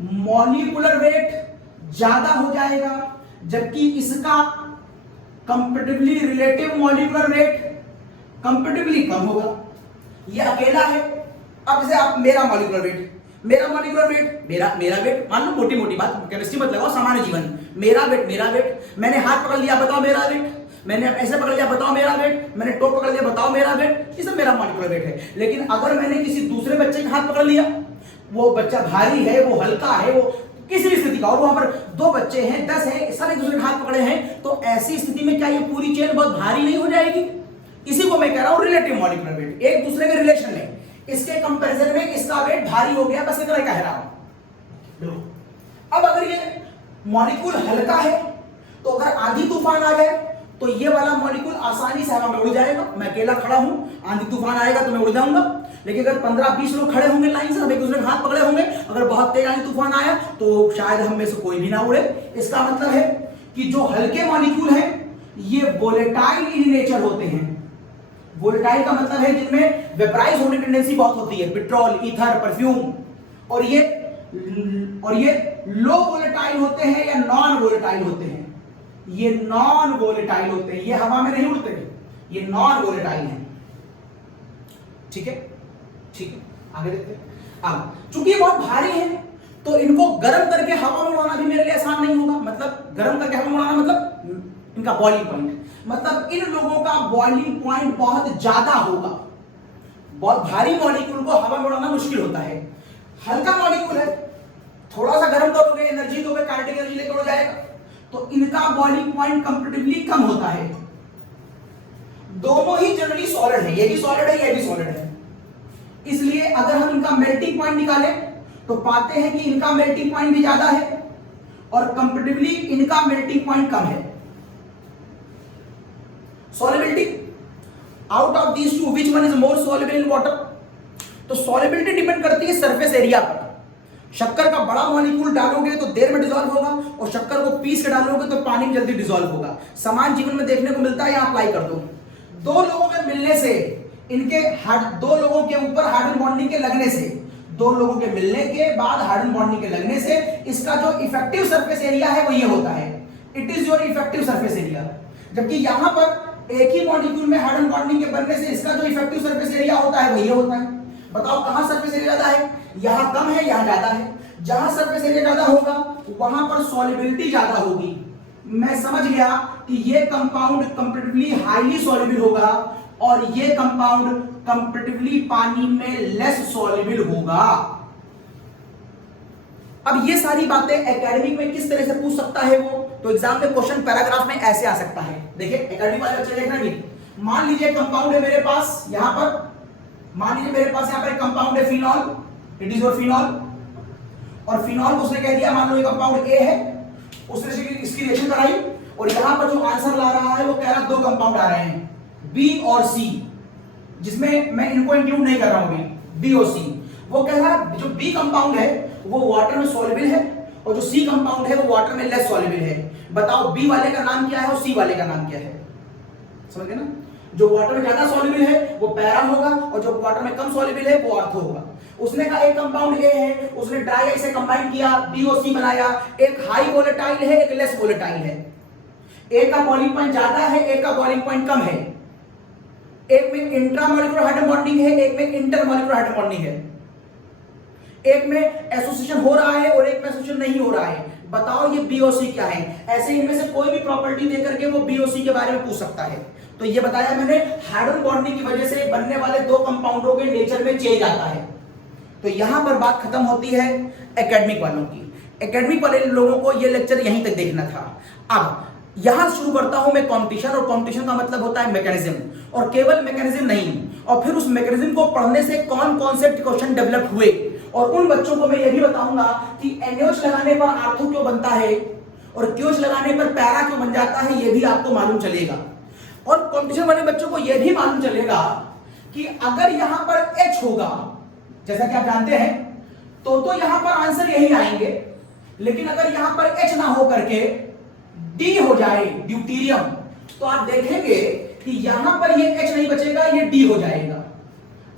मॉलिक्यूलर वेट ज्यादा हो जाएगा, जबकि इसका comparatively relative molecular weight comparatively कम होगा। ये अकेला है। अब जैसे आप मेरा मॉलिक्यूलर वेट, मेरा वेट मान लो, मोटी मोटी बात, केमिस्ट्री मत लगाओ, सामान्य जीवन, मेरा वेट, मैंने हाथ पकड़ लिया, बताओ मेरा वेट, मैंने ऐसे पकड़ लिया, बताओ मेरा वेट, मैंने टोप पकड़ लिया, बताओ मेरा वेट, ये सब मेरा मॉलिक्यूलर वेट है। लेकिन अगर मैंने किसी दूसरे बच्चे का हाथ पकड़ लिया, वो बच्चा भारी है, वो हल्का है, वो किसी भी स्थिति का, और वहां पर 2 बच्चे हैं, 10 हैं, सब एक दूसरे के हाथ पकड़े हैं, तो ऐसी स्थिति में क्या ये पूरी चेन बहुत भारी नहीं हो जाएगी? इसी को मैं कह रहा हूं रिलेटिव मॉलिक्यूलर वेट, एक दूसरे के रिलेशन में, इसके कंपैरिजन में इसका वेट भारी हो गया, बस इतना कह रहा हूं। अब अगर ये मॉलिक्यूल हल्का है तो अगर आंधी तूफान आ जाए तो ये वाला मॉलिक्यूल आसानी से हवा में उड़ जाएगा। मैं अकेला खड़ा हूं, आंधी तूफान आएगा तो मैं उड़ जाऊंगा, लेकिन अगर 15-20 लोग खड़े होंगे लाइन से, सब एक दूसरे के हाथ पकड़े होंगे, अगर बहुत तेज आंधी तूफान आया तो शायद हम में से कोई भी ना उड़े। इसका मतलब है कि जो हल्के मॉलिक्यूल हैं ये वोलेटाइल इन नेचर होते हैं। वोलेटाइल का मतलब है जिनमें वेपराइज होने की टेंडेंसी बहुत होती है, पेट्रोल, ईथर, परफ्यूम। और ये लो वोलेटाइल होते हैं या नॉन वोलेटाइल होते हैं? ये नॉन वोलेटाइल होते हैं, ये हवा में नहीं उड़ते, ये नॉन वोलेटाइल हैं। ठीक है, ठीक है, आगे देखते हैं। अब चूंकि ये बहुत भारी है तो इनको गर्म करके हवा में उड़ाना भी मेरे लिए आसान नहीं होगा। मतलब गर्म करके हवा में उड़ाना मतलब इनका बॉइलिंग पॉइंट, मतलब इन लोगों का बॉइलिंग पॉइंट बहुत ज्यादा होगा। बहुत भारी मॉलिक्यूल को हवा में उड़ाना मुश्किल होता है। हल्का मॉलिक्यूल है, थोड़ा सा गर्म करोगे, एनर्जी दोगे, काइनेटिक एनर्जी लेकर उड़ जाएगा, तो इनका बॉइलिंग पॉइंट कंपैरेटिवली कम होता है। दोनों ही जनरली सॉलिड है, ये भी सॉलिड है, ये भी सॉलिड है। इसलिए अगर हम इनका मेल्टिंग पॉइंट निकालें तो पाते हैं कि इनका मेल्टिंग पॉइंट भी ज्यादा है और कंपैरेटिवली इनका मेल्टिंग पॉइंट कम है। Solubility, out of these two which one is more soluble in water? तो सॉल्युबिलिटी डिपेंड करती है सरफेस एरिया पर। शक्कर का बड़ा मॉलिक्यूल डालोगे तो देर में डिसॉल्व होगा, और शक्कर को पीस के डालोगे तो पानी में जल्दी डिसॉल्व होगा। समान जीवन में देखने को मिलता है, यहां अप्लाई कर दो। दो लोगों के मिलने से, इनके दो लोगों के ऊपर हाइड्रोजन बॉन्डिंग के लगने से, दो लोगों के मिलने के बाद हाइड्रोजन बॉन्डिंग के लगने से इसका जो इफेक्टिव सरफेस एरिया है वो ये होता है, it is your effective surface area. जबकि यहां पर एक ही मॉलिक्यूल में हाइड्रोजन बॉन्डिंग के बनने से इसका जो इफेक्टिव सरफेस एरिया होता है वो ये होता है। बताओ कहां सरफेस एरिया ज्यादा है? यहां कम है, यहां ज्यादा है। जहां सरफेस एरिया ज्यादा होगा वहां पर सॉल्युबिलिटी ज्यादा होगी। मैं समझ गया कि ये कंपाउंड कंपैरेटिवली हाईली सॉल्युबल होगा और ये कंपाउंड कंपैरेटिवली पानी में लेस सॉल्युबल होगा। अब ये सारी बातें एकेडमिक में किस तरह से पूछ सकता है वो, तो एग्जाम में क्वेश्चन पैराग्राफ में ऐसे आ सकता है। देखिए एकेडमिक वाले बच्चे देखना भी, मान लीजिए कंपाउंड है मेरे पास यहां पर, मान लीजिए मेरे पास यहां पर एक कंपाउंड है phenol, it is your phenol, और फिनॉल को उसने कह दिया मान लो ये कंपाउंड ए है, उसने इसकी रिएक्शन कराई और यहां पर जो आंसर ला रहा है वो कह रहा है दो कंपाउंड आ रहे हैं बी और सी, जिसमें मैं इनको इंक्लूड नहीं कर रहा हूं, बी और सी। वो कह रहा है जो बी कंपाउंड है वो वाटर में सॉल्युबल है और जो सी कंपाउंड है वो वाटर में लेस सॉल्युबल है। बताओ बी वाले का नाम क्या है और सी वाले का नाम क्या है? समझ गए ना? जो वाटर में ज्यादा सॉल्युबल है वो पैरा होगा और जो वाटर में कम सॉल्युबल है वो आर्थो होगा। उसने कहा एक कंपाउंड ए है, उसने ड्राई आई से कंबाइन किया, बी और सी बनाया, एक हाई वोलेटाइल है एक लेस वोलेटाइल है, एक का बॉइलिंग पॉइंट ज्यादा है एक का बॉइलिंग पॉइंट कम है, एक में इंट्रामोलिकुलर हाइड्रोजन बॉन्डिंग है एक में इंटरमोलिकुलर हाइड्रोजन बॉन्डिंग है, एक में एसोसिएशन हो रहा है और एक में एसोसिएशन नहीं हो रहा है। बताओ ये बी और सी क्या है? ऐसे इनमें से कोई भी प्रॉपर्टी देकर के वो बी और सी के बारे में पूछ सकता है। तो ये बताया मैंने, हाइड्रोजन बॉन्डिंग की वजह से बनने वाले दो कंपाउंडों के नेचर में चेंज आता है। तो यहां पर बात खत्म होती है एकेडमिक वालों की। एकेडमिक वाले लोगों को ये लेक्चर यहीं तक देखना था। अब यहां शुरू करता हूं मैं कंपटीशन, और कंपटीशन का मतलब होता है मैकेनिज्म, और केवल मैकेनिज्म नहीं, और फिर उस मैकेनिज्म को पढ़ने से कौन कौन से कॉन्सेप्ट डेवलप हुए, और उन बच्चों को मैं ये भी बताऊंगा कि NaOH लगाने पर आर्थो क्यों बनता है और KOH लगाने पर पैरा क्यों बन जाता है, ये भी आपको मालूम चलेगा। और कंपटीशन वाले बच्चों को यह भी मालूम चलेगा कि अगर यहां पर H होगा, जैसा कि आप जानते हैं, तो यहां पर आंसर यही आएंगे, लेकिन अगर यहां पर H ना हो करके D हो जाए, ड्यूटीरियम, तो आप देखेंगे कि यहां पर ये H नहीं बचेगा, ये D हो जाएगा।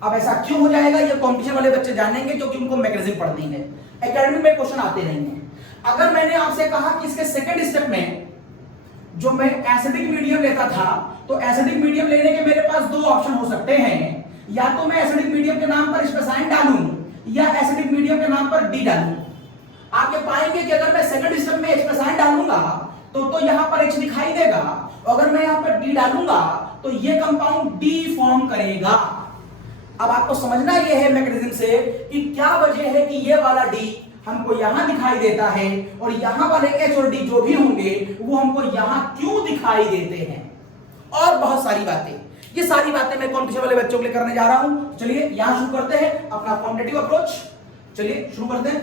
अब ऐसा क्यों हो जाएगा ये कंपटीशन वाले बच्चे जानेंगे, क्योंकि उनको मैकेनिज्म पढ़नी है। एकेडमी में क्वेश्चन आते नहीं है। अगर मैंने आपसे कहा कि इसके सेकंड स्टेप में जो मैं एसिडिक मीडियम लेता था, तो एसिडिक मीडियम लेने के मेरे पास दो ऑप्शन हो सकते हैं, या तो मैं एसिडिक मीडियम के नाम पर स्पेसाइन डालूं या एसिडिक मीडियम के नाम पर डी डालूं। आप ये पाएंगे कि अगर मैं सेकंड स्टेप में स्पेसाइन डालूंगा तो यहां पर H दिखाई देगा, अगर मैं यहां पर डी डालूंगा तो ये कंपाउंड डी फॉर्म करेगा। अब आपको समझना यह है मैकेनिज्म से कि क्या वजह है कि ये वाला डी हमको यहां दिखाई देता है और यहां वाले H और D जो भी होंगे वो हमको यहां क्यों दिखाई देते हैं, और बहुत सारी बातें। ये सारी बातें मैं कॉम्पिटिशन वाले बच्चों के लिए करने जा रहा हूं। चलिए यहां शुरू करते हैं अपना कॉम्पिटिटिव अप्रोच। चलिए शुरू करते हैं।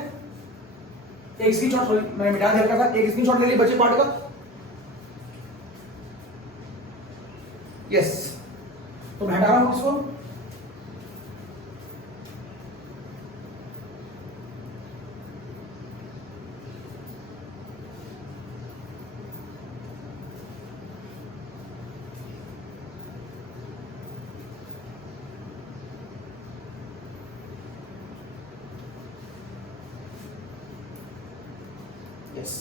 एक स्क्रीनशॉट मैंने मिटा दिया था, एक स्क्रीनशॉट ले लिया बच्चे पार्ट का। यस, तो मैं हटा रहा हूं इसको। Yes.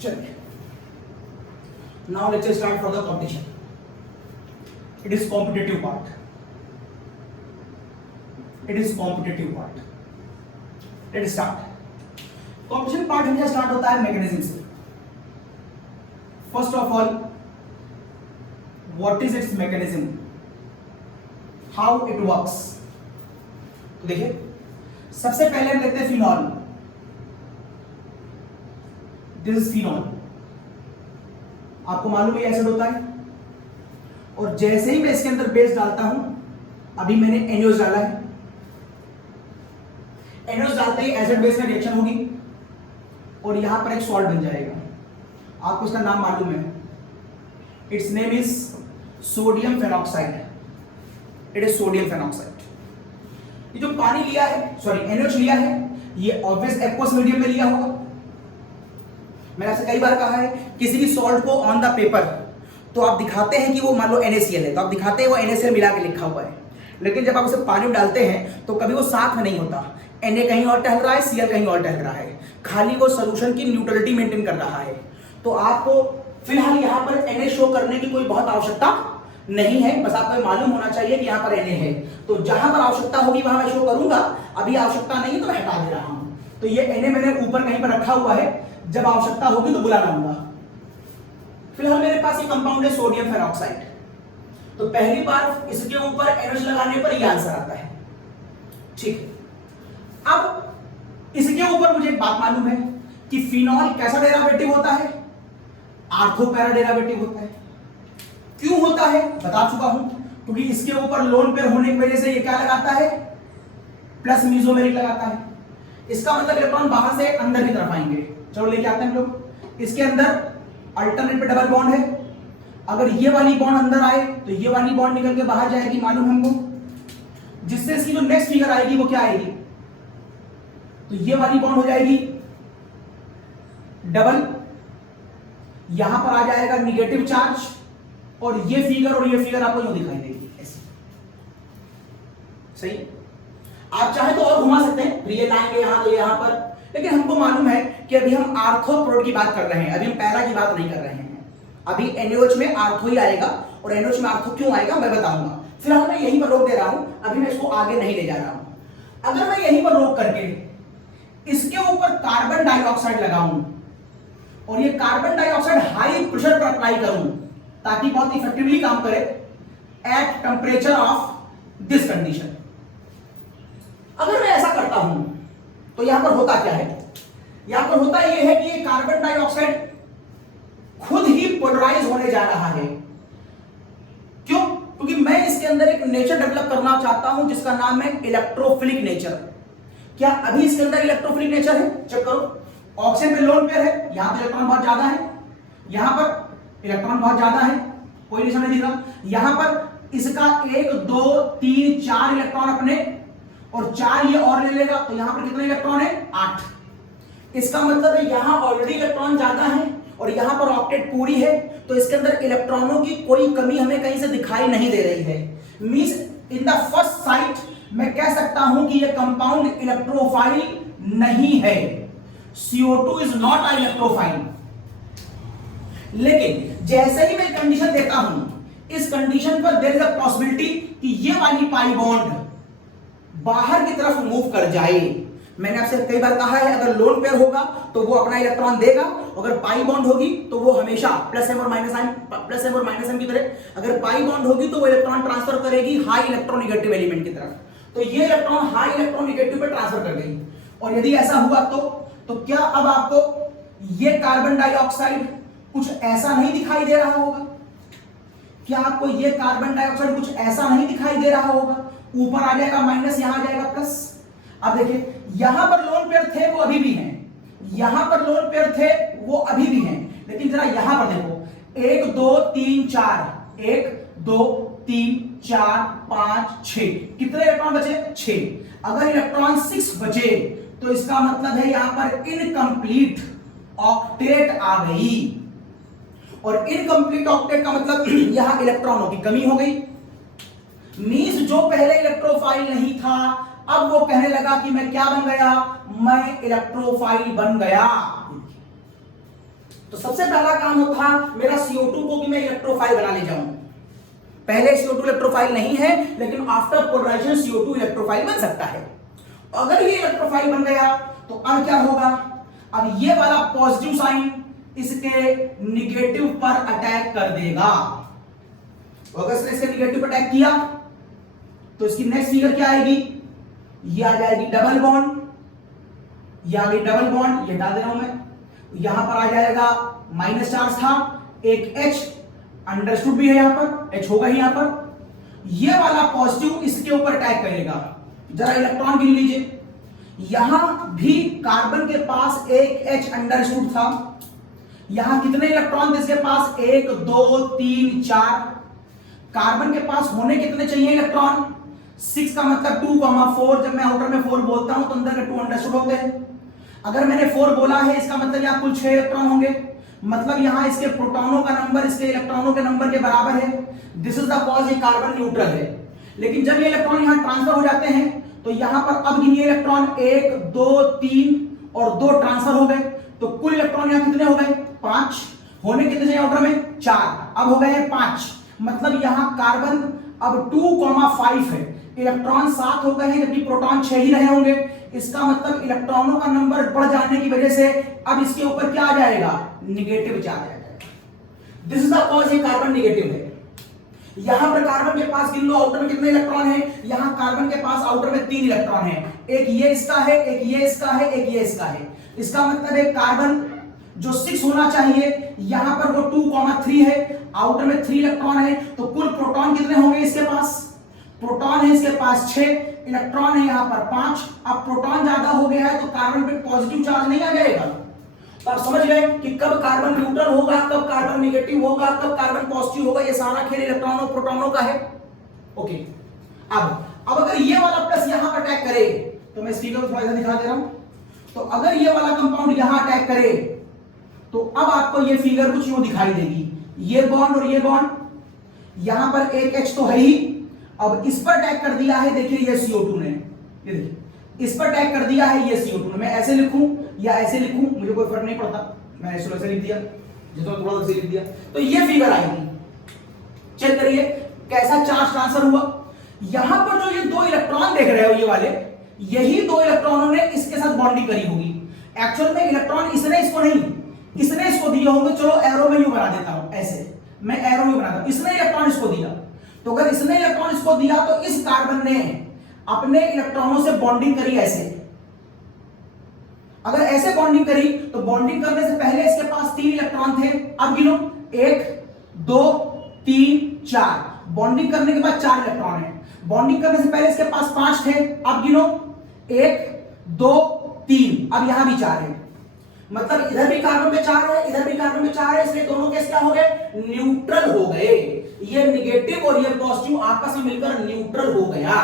चलिए, now let's start for the competition. It is competitive part. It is competitive part. Let's start. Competition part हमेशा स्टार्ट होता है मैकेनिज्म से। First of all, what is it's mechanism, how it works. तो देखिए, सबसे पहले हम लेते हैं फिनॉल। This is phenol. आपको मालूम है एसिड होता है, और जैसे ही मैं इसके अंदर बेस डालता हूं, अभी मैंने NaOH डाला है, NaOH डालते ही एसिड बेस में रिएक्शन होगी और यहां पर एक सॉल्ट बन जाएगा। आपको इसका नाम मालूम है, it's name is sodium phenoxide. It is sodium phenoxide. ये जो पानी लिया है, सॉरी NaOH लिया है, ये ऑब्वियस एक्वस मीडियम में लिया होगा। मैंने आपसे कई बार कहा है, किसी भी सॉल्ट को ऑन द पेपर तो आप दिखाते हैं कि वो मान लो NaCl है, तो आप दिखाते हैं वो NaCl मिला के लिखा हुआ है, लेकिन जब आप उसे पानी में डालते हैं तो कभी वो साथ में नहीं होता। Na कहीं और टहल रहा है, Cl कहीं और टहल रहा है, खाली वो सोल्यूशन की न्यूट्रलिटी मेंटेन कर रहा है। तो आपको फिलहाल यहाँ पर Na शो करने की कोई बहुत आवश्यकता नहीं है, बस आपको मालूम होना चाहिए कि यहाँ पर Na है। तो जहां पर आवश्यकता होगी वहां मैं शो करूंगा, अभी आवश्यकता नहीं है तो मैं हटा दे रहा हूं। तो ये Na मैंने ऊपर कहीं पर रखा हुआ है, जब आवश्यकता होगी तो बुला लाऊंगा। फिलहाल मेरे पास ये कंपाउंड है सोडियम फेनॉक्साइड। तो पहली बार इसके ऊपर NaOH लगाने पर यह आंसर आता है, ठीक है। अब इसके ऊपर मुझे एक बात मालूम है कि फिनॉल कैसा डेरिवेटिव होता है, आर्थो पैरा डेरिवेटिव होता है। क्यों होता है बता चुका हूं, क्योंकि इसके ऊपर लोन पेयर होने की वजह से ये क्या लगाता है, प्लस मीजोमेरिक लगाता है। इसका मतलब इलेक्ट्रॉन बाहर से अंदर की तरफ आएंगे। चलो लेके आते हैं हम लोग। इसके अंदर अल्टरनेट पे डबल बॉन्ड है, अगर ये वाली बॉन्ड अंदर आए तो ये वाली बॉन्ड निकल के बाहर जाएगी, मालूम हमको, जिससे इसकी जो नेक्स्ट फिगर आएगी वो क्या आएगी, तो ये वाली बॉन्ड हो जाएगी डबल, यहां पर आ जाएगा निगेटिव चार्ज, और ये फिगर आपको यूं दिखाई देगी ऐसे। सही, आप चाहे तो और घुमा सकते हैं, ये लाएंगे यहां तो यहां पर, लेकिन हमको मालूम है कि अभी हम आर्थो प्रोडक्ट की बात कर रहे हैं, अभी हम पैरा की बात नहीं कर रहे हैं। अभी NaOH में आर्थो ही आएगा, और NaOH में आर्थो क्यों आएगा मैं बताऊंगा। फिलहाल मैं यहीं पर रोक दे रहा हूं, अभी मैं इसको आगे नहीं ले जा रहा हूं। अगर मैं यहीं पर रोक करके इसके ऊपर कार्बन डाइऑक्साइड लगाऊं और ये कार्बन डाइऑक्साइड हाई प्रेशर पर अप्लाई करूं ताकि बहुत इफेक्टिवली काम करे at temperature of this condition, अगर मैं ऐसा करता हूं तो यहां पर होता क्या है, यहां पर होता यह है कि ये कार्बन डाइऑक्साइड खुद ही पोलराइज होने जा रहा है। क्यों? क्योंकि मैं इसके अंदर एक नेचर डेवलप करना चाहता हूं जिसका नाम है इलेक्ट्रोफिलिक नेचर। क्या अभी इसके अंदर इलेक्ट्रोफिलिक नेचर है? चेक करो, ऑक्सीजन पे लोन पेयर है, यहां पर इलेक्ट्रॉन बहुत ज्यादा है, यहां पर इलेक्ट्रॉन बहुत ज्यादा है, कोई निशान नहीं दिख रहा। यहां पर इसका 1 2 3 4 इलेक्ट्रॉन अपने, और 4 ये और ले लेगा, तो यहां पर कितने इलेक्ट्रॉन है? 8। इसका मतलब है यहां ऑलरेडी इलेक्ट्रॉन ज्यादा है और यहां पर ऑक्टेट पूरी है, तो इसके अंदर इलेक्ट्रॉनों की कोई कमी हमें कहीं से दिखाई नहीं दे रही है। Means in the first sight मैं कह सकता हूं कि यह कंपाउंड इलेक्ट्रोफाइल नहीं है। CO2 is not a electrophile. लेकिन जैसे ही मैं कंडीशन देता हूं, इस कंडीशन पर देयर इज अ पॉसिबिलिटी कि ये वाली पाई बॉन्ड बाहर की तरफ मूव कर जाए। मैंने आपसे कई बार कहा है, अगर लोन पेयर होगा तो वो अपना इलेक्ट्रॉन देगा, अगर पाई बॉन्ड होगी तो वो हमेशा प्लस एम और माइनस एम की तरह, अगर पाई बॉन्ड होगी तो वो इलेक्ट्रॉन ट्रांसफर करेगी हाई इलेक्ट्रोनेगेटिव एलिमेंट की तरफ। तो ये इलेक्ट्रॉन हाई इलेक्ट्रोनेगेटिव पे ट्रांसफर कर गई। और यदि ऐसा हुआ तो क्या अब आपको ये कार्बन डाइऑक्साइड कुछ ऐसा नहीं दिखाई दे रहा होगा? क्या आपको ये कार्बन डाइऑक्साइड कुछ ऐसा नहीं दिखाई दे रहा होगा? ऊपर आ जाएगा माइनस, यहां आ जाएगा प्लस। अब देखिए, यहां पर लोन पेयर थे वो अभी भी हैं, यहां पर लोन पेयर थे वो अभी भी हैं, लेकिन जरा यहां पर देखो, 1 2 3 4, 1 2 3 4 5 6, कितने इलेक्ट्रॉन बचे? 6। अगर इलेक्ट्रॉन 6 बचे तो इसका मतलब है यहां पर इनकंप्लीट ऑक्टेट आ गई। और इनकंप्लीट ऑक्टेट का मतलब यहां इलेक्ट्रॉनों की कमी हो गई। मींस जो पहले इलेक्ट्रोफाइल नहीं था, अब वो कहने लगा कि मैं क्या बन गया? मैं इलेक्ट्रोफाइल बन गया। तो सबसे पहला काम होता मेरा CO2 को कि मैं इलेक्ट्रोफाइल बना ले जाऊं। पहले CO2 इलेक्ट्रोफाइल नहीं है, लेकिन आफ्टर पोलराइजेशन CO2 इलेक्ट्रोफाइल बन सकता है। अगर ये इलेक्ट्रोफाइल बन गया तो अब क्या होगा? अब ये वाला पॉजिटिव साइन इसके निगेटिव पर अटैक कर देगा। अगर इसने इसके निगेटिव पर अटैक किया तो इसकी नेक्स्ट फिगर क्या आएगी? ये आ जाएगी डबल बॉन्ड, ये आ गई डबल बॉन्ड, ये हटा दे रहा हूं मैं। यहां पर आ जाएगा माइनस चार्ज था, एक H अंडरस्टूड भी है, यहां पर H होगा ही यहां पर। ये वाला पॉजिटिव इसके ऊपर अटैक करेगा। जरा इलेक्ट्रॉन गिन लीजिए, यहां भी कार्बन के पास एक H अंडरस्टूड था। यहां कितने इलेक्ट्रॉन थे इसके पास? 1 2 3 4। कार्बन के पास होने कितने चाहिए इलेक्ट्रॉन? 6 का मतलब 2, 4। जब मैं आउटर में 4 बोलता हूं तो अंदर के 2 अंडरस्टूड होते हैं। अगर मैंने 4 बोला है, इसका मतलब यहां कुल 6 इलेक्ट्रॉन होंगे। मतलब यहां इसके प्रोटॉनों का नंबर इसके इलेक्ट्रॉनों के नंबर के बराबर है। दिस इज द कॉज ये कार्बन न्यूट्रल है। लेकिन जब ये इलेक्ट्रॉन यहां ट्रांसफर हो जाते हैं तो यहां पर अब गिनिए इलेक्ट्रॉन, 1 2 3 और 2 ट्रांसफर हो गए। तो कुल इलेक्ट्रॉन यहां कितने हो गए? 5। होने कितने चाहिए आउटर में? 4। अब हो गए हैं 5। मतलब यहां कार्बन अब 2,5 है, इलेक्ट्रॉन 7 हो गए हैं, जबकि प्रोटॉन 6 ही रहे होंगे। इसका मतलब इलेक्ट्रॉनों का नंबर बढ़ जाने की वजह से अब इसके ऊपर क्या आ जाएगा? निगेटिव चार्ज आ जाएगा। दिस इज द कॉज ये कार्बन निगेटिव है। यहां पर कार्बन के पास गिन लो आउटर में कितने इलेक्ट्रॉन है? यहां कार्बन के पास आउटर में 3 इलेक्ट्रॉन है। एक ये इसका है, एक ये इसका है, एक ये इसका है। इसका मतलब है कार्बन जो 6 होना चाहिए, यहां पर वो 2,3 है, आउटर में 3 इलेक्ट्रॉन है। तो कुल प्रोटॉन कितने होंगे इसके पास? प्रोटॉन है इसके पास 6, इलेक्ट्रॉन है यहां पर 5। अब प्रोटॉन ज्यादा हो गया है तो कार्बन पे पॉजिटिव चार्ज नहीं आ जाएगा। तो आप समझ गए कि कब कार्बन न्यूट्रल होगा, कब कार्बन नेगेटिव होगा, कब कार्बन पॉजिटिव होगा। ये सारा खेल इलेक्ट्रॉनों प्रोटॉनों का है। ओके, अब अगर ये वाला प्लस यहां पर अटैक करे तो मैं इस फिगर को थोड़ा सा दिखा दे रहा हूं। तो अगर ये वाला कंपाउंड यहां अटैक करे तो अब आपको ये फिगर कुछ यूं दिखाई देगी। ये बॉन्ड और ये बॉन्ड, यहां पर एक H तो है ही। अब इस पर अटैक कर दिया है, देखिए ये CO2 ने, ये देखिए इस पर अटैक कर दिया है ये CO2 ने। मैं ऐसे लिखूं या ऐसे लिखूं मुझे कोई फर्क नहीं पड़ता, मैं ऐसे लिख दिया, जितना थोड़ा सा लिख दिया तो ये फिगर आएगी। चेक करिए कैसा चार्ज ट्रांसफर हुआ। यहां पर जो ये 2 इलेक्ट्रॉन देख रहे हो, ये वाले, यही 2 इलेक्ट्रॉनों ने इसके साथ बॉन्डिंग करी होगी। एक्चुअल में इलेक्ट्रॉन इसने इसको नहीं, इसने इसको दिया होंगे। चलो एरो में यूं बना देता हूं, ऐसे मैं एरो में बनाता हूं। इसने इलेक्ट्रॉन इसको दिया, तो अगर इसने इलेक्ट्रॉन इसको दिया तो इस कार्बन ने अपने इलेक्ट्रॉनों से बॉन्डिंग करी ऐसे। अगर ऐसे बॉन्डिंग करी तो बॉन्डिंग करने से पहले इसके पास 3 इलेक्ट्रॉन थे। अब गिनो 1 2 3 4। बॉन्डिंग करने के बाद 4 इलेक्ट्रॉन है। बॉन्डिंग करने से पहले इसके पास 5 थे। अब गिनो 1 2 3। अब यहां भी 4 है। मतलब इधर भी कार्बन पे 4 है, इधर भी कार्बन पे 4 है, इसलिए दोनों केस क्या हो गए? न्यूट्रल हो गए। ये निगेटिव और ये पॉजिटिव आपस में मिलकर न्यूट्रल हो गया।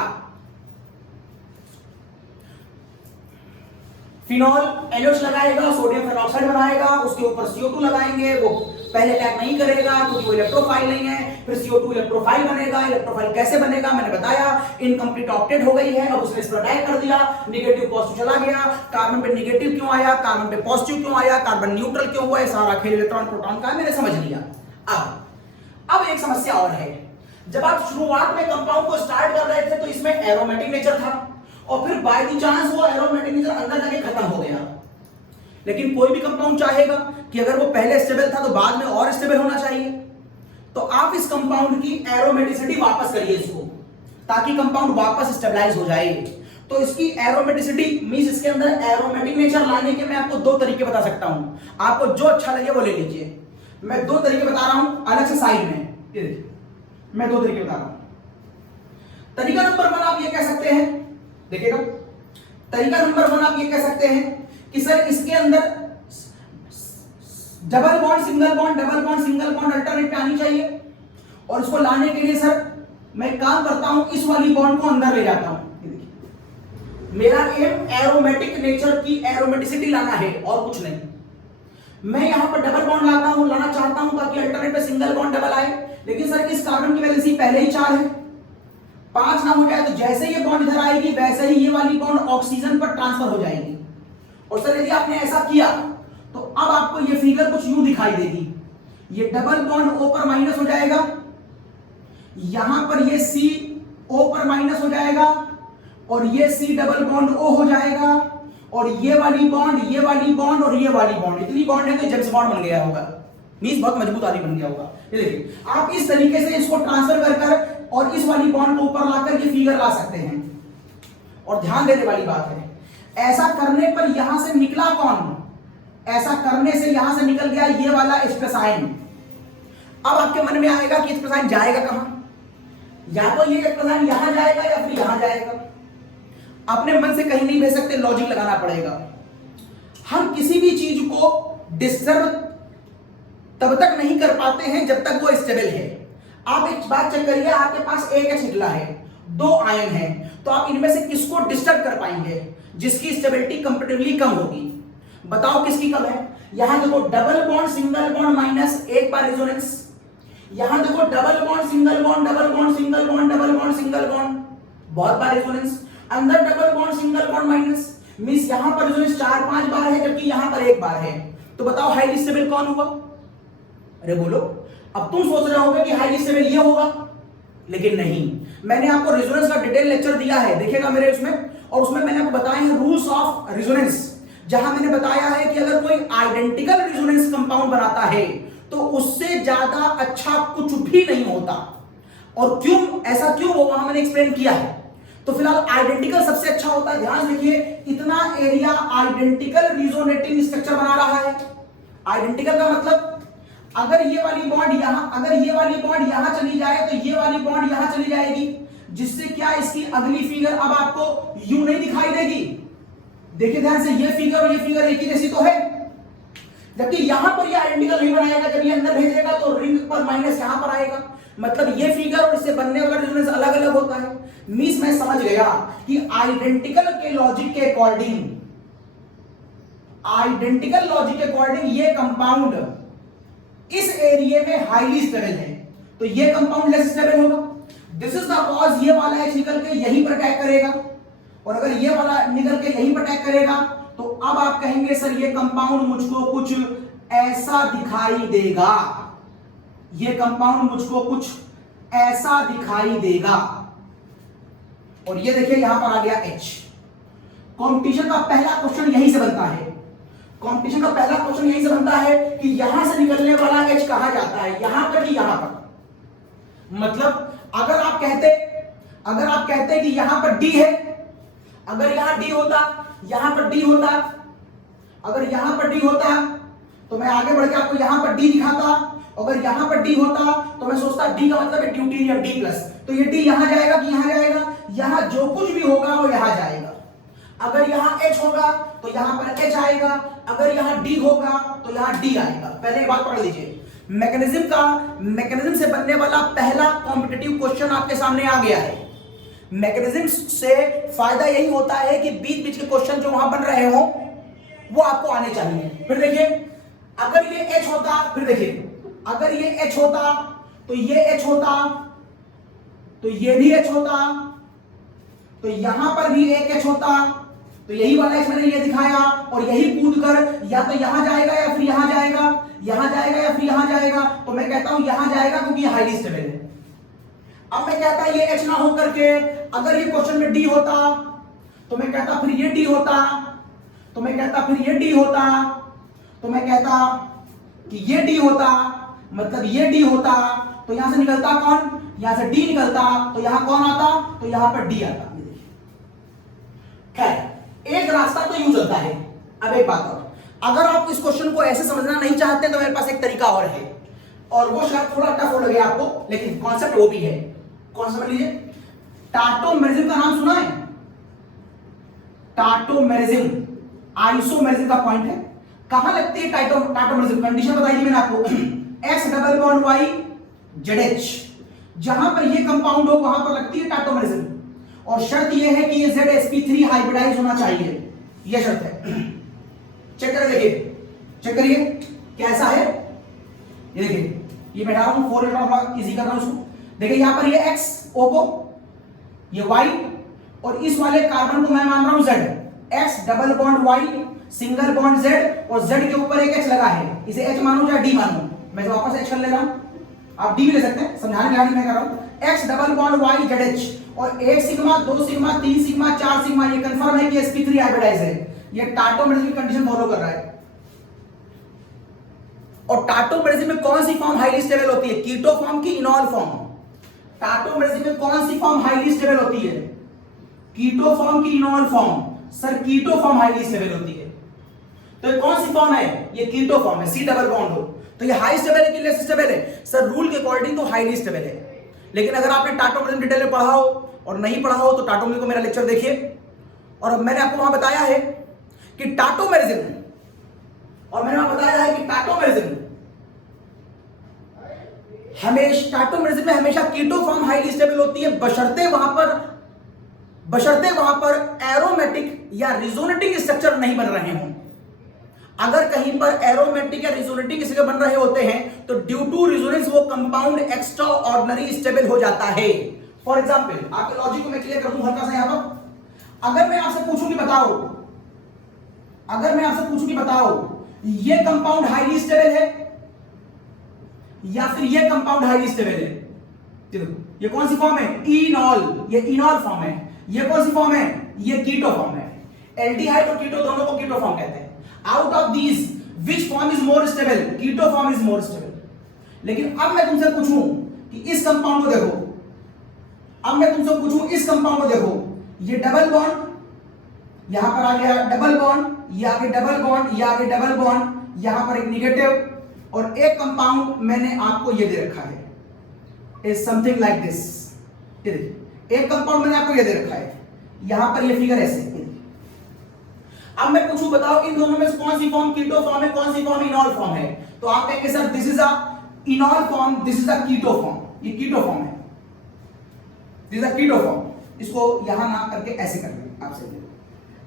फिनॉल NH लगाएगा, सोडियम फेनॉक्साइड बनाएगा, उसके ऊपर CO2 लगाएंगे। वो पहले अटैक नहीं करेगा क्योंकि वो इलेक्ट्रोफाइल नहीं है। फिर CO2 इलेक्ट्रोफाइल बनेगा। इलेक्ट्रोफाइल कैसे बनेगा मैंने बताया, इनकम्प्लीट ऑक्टेट हो गई है। अब उसने इस पर अटैक कर दिया, निगेटिव पॉजिटिव चला गया। कार्बन पे निगेटिव क्यों आया, कार्बन पे पॉजिटिव क्यों आया, कार्बन न्यूट्रल क्यों हुआ, सारा खेल इलेक्ट्रॉन प्रोटॉन का मैंने समझ लिया। अब एक समस्या और है। जब आप शुरुआत में कंपाउंड को स्टार्ट कर रहे थे तो इसमें एरोमेटिक नेचर था, और फिर बाय द चांस वो एरोमेटिक नेचर अंदर जाके खत्म हो गया। लेकिन कोई भी कंपाउंड चाहेगा कि अगर वो पहले स्टेबल था तो बाद में और स्टेबल होना चाहिए, तो आप इस कंपाउंड की एरोमेटिसिटी वापस करिए इसको, ताकि कंपाउंड वापस स्टेबलाइज हो जाए। तो इसकी एरोमेटिसिटी मींस इसके अंदर एरोमेटिक नेचर लाने के मैं आपको दो तरीके बता सकता हूं, आपको जो अच्छा लगे वो ले लीजिए। मैं दो तरीके बता रहा हूं अलग से साइड में, ये देखिए मैं दो तरीके बता रहा हूं। तरीका नंबर 1 आप ये कह सकते हैं, देखिएगा, तरीका नंबर 1 आप ये कह सकते हैं कि सर इसके अंदर double bond single bond double bond single bond alternate पे आनी चाहिए, और इसको लाने के लिए सर मैं काम करता हूं, इस वाली बॉन्ड को अंदर ले जाता हूं। मेरा एम एरोमेटिक नेचर की एरोमेटिसिटी लाना है और कुछ नहीं। मैं यहां पर डबल बॉन्ड लाना चाहता हूं ताकि अल्टरनेट पे सिंगल बॉन्ड डबल आए, लेकिन सर इस कार्बन की वैलेंसी पहले ही 4 है, 5 ना हो जाए तो जैसे ये बॉन्ड इधर आएगी वैसे ही ये वाली बॉन्ड ऑक्सीजन पर ट्रांसफर हो जाएगी। और सर यदि आपने ऐसा किया तो अब आपको ये फिगर कुछ यूं दिखाई देगी, ये डबल बॉन्ड O पर माइनस हो जाएगा, यहां पर ये C O पर माइनस हो जाएगा, और ये C डबल बॉन्ड O हो जाएगा, और ये वाली बॉन्ड और ये वाली बॉन्ड, इतनी बॉन्ड है तो जेम्स बॉन्ड बन गया होगा, मींस बहुत मजबूत आदमी बन गया होगा। ये देखिए आप इस तरीके से इसको ट्रांसफर कर कर और इस वाली बॉन्ड को ऊपर लाकर ये फिगर ला सकते हैं। और ध्यान देने वाली बात है, ऐसा करने पर यहां से निकला कौन, ऐसा करने से यहां से निकल गया ये वाला एस्पेसाइन। अब आपके मन में आएगा कि एस्पेसाइन जाएगा कहां, या तो ये एस्पेसाइन यहां जाएगा या फिर यहां जाएगा। अपने मन से कहीं नहीं भेज सकते, लॉजिक लगाना पड़ेगा। हम किसी भी चीज को डिस्टर्ब तब तक नहीं कर पाते हैं जब तक वो स्टेबल है। आप एक बात चेक करिए, आपके पास एक H निकला है, 2 आयन है, तो आप इनमें से किसको डिस्टर्ब कर पाएंगे, जिसकी स्टेबिलिटी कंपैरेटिवली कम होगी। बताओ किसकी कम है। यहां देखो double bond single bond minus, एक बार रेजोनेंस। यहां देखो double bond single bond double bond single bond double bond single bond, बहुत बार रेजोनेंस। अंदर double bond single bond minus, means यहां पर रेजोनेंस 4-5 बार है जबकि यहां पर 1 बार है। तो बताओ हाईली स्टेबल कौन हुआ। अरे बोलो, अब तुम सोच रहे होगे कि हाईली स्टेबल ये होगा, लेकिन नहीं। मैंने आपको रेजोनेंस का डिटेल लेक्चर दिया है, देखिएगा मेरे उसमें, और उसमें मैंने आपको बताए हैं रूल्स ऑफ रेजोनेंस, जहां मैंने बताया है कि अगर कोई आइडेंटिकल रेजोनेंस कंपाउंड बनाता है तो उससे ज्यादा अच्छा कुछ भी नहीं होता। और क्यों, ऐसा क्यों होगा मैंने एक्सप्लेन किया है। तो फिलहाल आइडेंटिकल सबसे अच्छा होता है। ध्यान देखिए, इतना एरिया आइडेंटिकल रेजोनेटिंग स्ट्रक्चर बना रहा है। आइडेंटिकल का मतलब अगर ये वाली बॉन्ड यहां चली जाए तो ये वाली बॉन्ड यहां चली जाएगी, जिससे क्या इसकी अगली फिगर अब आपको यूं नहीं दिखाई देगी। देखिए ध्यान से, ये फिगर और ये फिगर एक ही जैसी तो है, जबकि यहां पर ये आइडेंटिकल नहीं बनाएगा। जब ये अंदर भेजेगा तो रिंग पर माइनस यहां पर आएगा, मतलब ये फिगर और इससे बनने वाला रेजोनेंस अलग अलग होता है। मींस मैं समझ गया कि आइडेंटिकल के लॉजिक के अकॉर्डिंग ये कंपाउंड इस एरिया में हाईली स्टेबल है, तो ये कंपाउंड लेस स्टेबल होगा। दिस इज द कॉज ये वाला H निकल के यहीं पर अटैक करेगा, और अगर ये वाला निकल के यहीं पर अटैक करेगा तो अब आप कहेंगे सर ये कंपाउंड मुझको कुछ ऐसा दिखाई देगा, ये कंपाउंड मुझको कुछ ऐसा दिखाई देगा। और ये देखिए यहां पर आ गया H। कंपटीशन का पहला क्वेश्चन यहीं से बनता है, कि यहां से निकलने वाला H कहां जाता है, यहां पर कि यहां पर। मतलब अगर आप कहते कि यहां पर D है, अगर यहां D होता, यहां पर D होता, अगर यहां पर D होता तो मैं आगे बढ़ के आपको यहां पर D दिखाता। अगर यहां पर D होता तो मैं सोचता D का मतलब है ड्यूटेरियम D+, तो ये D यहां जाएगा कि यहां जाएगा, यहां जो कुछ भी होगा वो यहां जाएगा। अगर यहां H होगा तो यहां पर H आएगा, अगर यहां D होगा तो यहां D आएगा। पहले एक बात पढ़ लीजिए, मैकेनिज्म से बनने वाला पहला कॉम्पिटिटिव क्वेश्चन आपके सामने आ गया है। मैकेनिज्म से फायदा यही होता है कि बीच बीच के क्वेश्चन जो वहां बन रहे हो वो आपको आने चाहिए। फिर देखिए, अगर ये H होता, फिर देखिए अगर ये H होता तो ये H होता, तो ये भी H होता, तो यहां पर भी एक H होता, तो यही वाला H मैंने ये दिखाया, और यही कूद कर या तो यहां जाएगा या फिर यहां जाएगा, यहां जाएगा या फिर यहां जाएगा। तो मैं कहता हूं यहां जाएगा क्योंकि ये हाईली स्टेबल है। अब मैं कहता ये H ना हो करके अगर ये क्वेश्चन में D होता तो मैं कहता फिर ये डी होता, तो मैं कहता फिर ये डी होता, तो मैं कहता कि ये डी होता, मतलब ये डी होता, तो यहां से निकलता कौन, यहां से डी निकलता, तो यहां कौन आता, तो यहां पर डी आता। खैर एक रास्ता तो यूज होता है। अब एक बात और, अगर आप इस क्वेश्चन को ऐसे समझना नहीं चाहते तो मेरे पास एक तरीका और है, और वो शायद थोड़ा टफ हो लगे आपको, लेकिन कॉन्सेप्ट वो भी है। कौन समझ लीजिए, टाटोमेरिज्म का नाम सुना है? टाटोमेरिज्म आइसोमेरिज्म का पॉइंट है। कहां लगती है टाटोमेरिज्म? कंडीशन बताइए मैंने आपको, X double bond Y Z H, जहां पर ये कंपाउंड हो वहां पर लगती है टाटोमेरिज्म, और शर्त यह है कि ये ZsP3 हाइब्रिडाइज होना चाहिए, यह शर्त है। चेक करें, देखिए चेक करिए कैसा है। ये देखिए, ये बैठा रहा हूं 4 इलेक्ट्रॉन इजी कर रहा हूं इसको। देखिए यहां पर ये X O को, ये Y, और इस वाले कार्बन को मैं मान रहा हूं Z। X double bond Y single bond Z, और Z के ऊपर एक H लगा है। इसे H मानो या D मानो, मैं वापस H कर ले रहा हूं, आप D भी ले सकते हैं, समझाने के लिए मैं कर रहा हूं। X double bond Y ZH, और 1 सिग्मा 2 सिग्मा 3 सिग्मा 4 सिग्मा, ये कंफर्म है कि sp3 हाइब्रिडाइज है। ये टाटोमेरिज्म की कंडीशन फॉलो कर रहा है। और टाटोमेरिज्म में कौन सी फॉर्म हाईली स्टेबल होती है? कीटो फॉर्म की इनॉल फॉर्म? टाटोमेरिज्म में कौन सी फॉर्म हाईली स्टेबल होती है? कीटो फॉर्म की enol form? Sir keto form highly stable होती है। तो ये कौन सी फॉर्म है? ये कीटो फॉर्म है, C डबल बॉन्ड हो, तो ये हाई स्टेबल है कि लेस स्टेबल है? सर रूल के अकॉर्डिंग तो हाईली स्टेबल है, लेकिन अगर आपने टाटोमेरिज्म डिटेल में पढ़ा हो और नहीं पढ़ा हो तो टाटोमेरिज्म को मेरा लेक्चर देखिए। और मैंने आपको वहां बताया है कि टाटोमेरिज्म, और मैंने वहां बताया है कि टाटोमेरिज्म टाटोमेरिज्म में हमेशा कीटो फॉर्म हाईली स्टेबल होती है, बशर्ते वहां पर एरोमेटिक या रिजोनेटिंग स्ट्रक्चर नहीं बन रहे हों। अगर कहीं पर एरोमेटिक या रिजोनेटिंग स्ट्रक्चर बन रहे होते हैं तो ड्यू टू रिजोनेंस वो कंपाउंड एक्स्ट्रा ऑर्डिनरी स्टेबल हो जाता है। फॉर एग्जांपल, आपके लॉजिक को मैं क्लियर कर दूं हल्का सा यहां पर। अगर मैं आपसे पूछूं कि बताओ ये कंपाउंड हाईली स्टेबल है या फिर ये कंपाउंड हाईली स्टेबल है, ये कौन सी फॉर्म है? इनॉल, ये इनॉल फॉर्म है। ये कौन सी फॉर्म है? ये कीटो फॉर्म है। एल्डिहाइड और कीटो दोनों को कीटो फॉर्म कहते हैं। Out of these which form is more stable? Keto form is more stable. लेकिन अब मैं तुमसे पूछूं कि इस कंपाउंड को देखो, ये डबल बॉन्ड, यहां पर आ गया डबल बॉन्ड, ये आगे डबल बॉन्ड, ये आगे डबल बॉन्ड, यहां पर एक निगेटिव, और एक कंपाउंड मैंने आपको ये दे रखा है, इज समथिंग लाइक दिस। एक कंपाउंड मैंने आपको ये दे रखा है, यहां पर ये फिगर ऐसे। अब मैं पूछूं, बताओ इन दोनों में से कौन सी फॉर्म कीटो फॉर्म है, कौन सी फॉर्म इनॉल फॉर्म है? तो आप कहेंगे sir this is a enol form, this is a keto form. ये कीटो फॉर्म है, this is a keto form. इसको यहां ना करके ऐसे कर लें आप, सही है,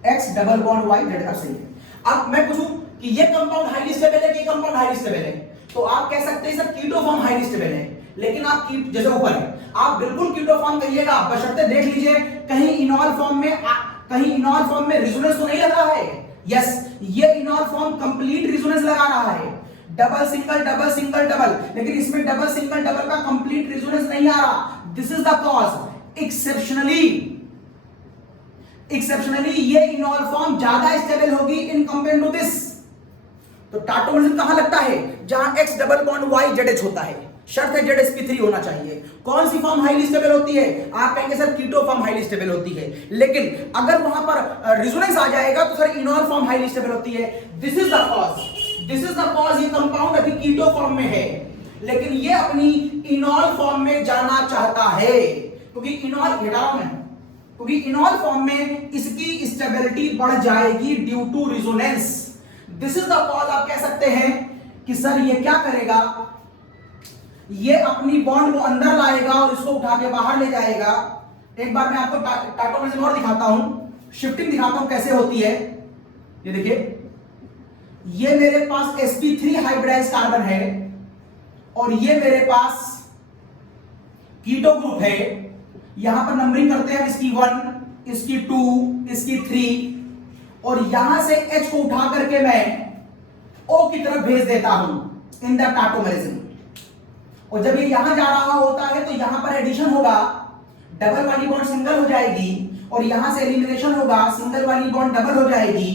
X double bond Y Z, अब सही है। अब मैं पूछूं कि ये कंपाउंड हाईली स्टेबल है कि ये कंपाउंड हाईली स्टेबल है, तो आप कह सकते हैं sir keto form highly stable है। लेकिन आप जैसे ऊपर है, आप बिल्कुल कीटो फॉर्म कहिएगा, बशर्ते देख लीजिए कहीं इनॉल फॉर्म में रिजोनेंस तो नहीं लग रहा है। यस, ये इनॉल फॉर्म कंप्लीट रिजोनेंस लगा रहा है, double single double single double, लेकिन इसमें डबल सिंगल डबल का कंप्लीट रिजोनेंस नहीं आ रहा। This is the cause. Exceptionally ये इनॉल फॉर्म ज्यादा स्टेबल होगी इन कंपेयर टू दिस। तो टाटोमेरिज्म कहां लगता है? जहां X double bond Y ZH होता है, शर्त है ZsP3 होना चाहिए। कौन सी फॉर्म हाईली स्टेबल होती है? आप कहेंगे sir keto form highly stable होती है, लेकिन अगर वहां पर रिजोनेंस आ जाएगा तो सर इनॉल फॉर्म हाईली स्टेबल होती है। This is the cause. ये कंपाउंड अभी कीटो फॉर्म में है, लेकिन ये अपनी इनॉल फॉर्म में जाना चाहता है, क्योंकि इनॉल फॉर्म में इसकी स्टेबिलिटी बढ़ जाएगी due to resonance. This is the cause. आप कह सकते हैं कि सर ये क्या करेगा, ये अपनी बॉन्ड को अंदर लाएगा और इसको उठा के बाहर ले जाएगा। एक बार मैं आपको टाटोमेरिज्म और दिखाता हूं, शिफ्टिंग दिखाता हूं कैसे होती है। ये देखिए, ये मेरे पास sp3 हाइब्रिडाइज कार्बन है और ये मेरे पास कीटो ग्रुप है। यहां पर नंबरिंग करते हैं, इसकी 1, इसकी 2, इसकी 3, और यहां से H को उठा करके मैं O की तरफ भेज देता हूं इन द टाटोमेरिज्म। और जब ये यहां जा रहा होता है तो यहां पर एडिशन होगा, डबल वाली बॉन्ड सिंगल हो जाएगी, और यहां से एलिमिनेशन होगा, सिंगल वाली बॉन्ड डबल हो जाएगी।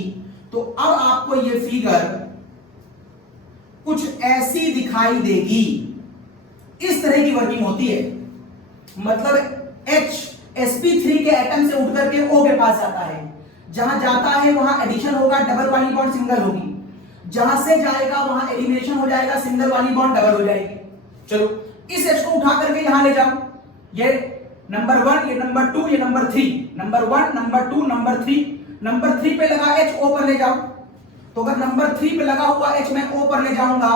तो अब आपको ये फिगर कुछ ऐसी दिखाई देगी। इस तरह की वर्किंग होती है, मतलब H sp3 के एटम से उठ करके O के पास जाता है, जहां जाता है वहां एडिशन होगा, डबल वाली बॉन्ड सिंगल होगी, जहां से जाएगा वहां एलिमिनेशन हो जाएगा, सिंगल वाली बॉन्ड डबल हो जाएगी। चलो इस H को उठा करके यहां ले जाओ, ये नंबर 1, ये नंबर 2, ये number 3, number 1, number 2, number 3, number 3 पे लगा H O पर ले जाओ। तो अगर नंबर 3 पे लगा हुआ H मैं O पर ले जाऊंगा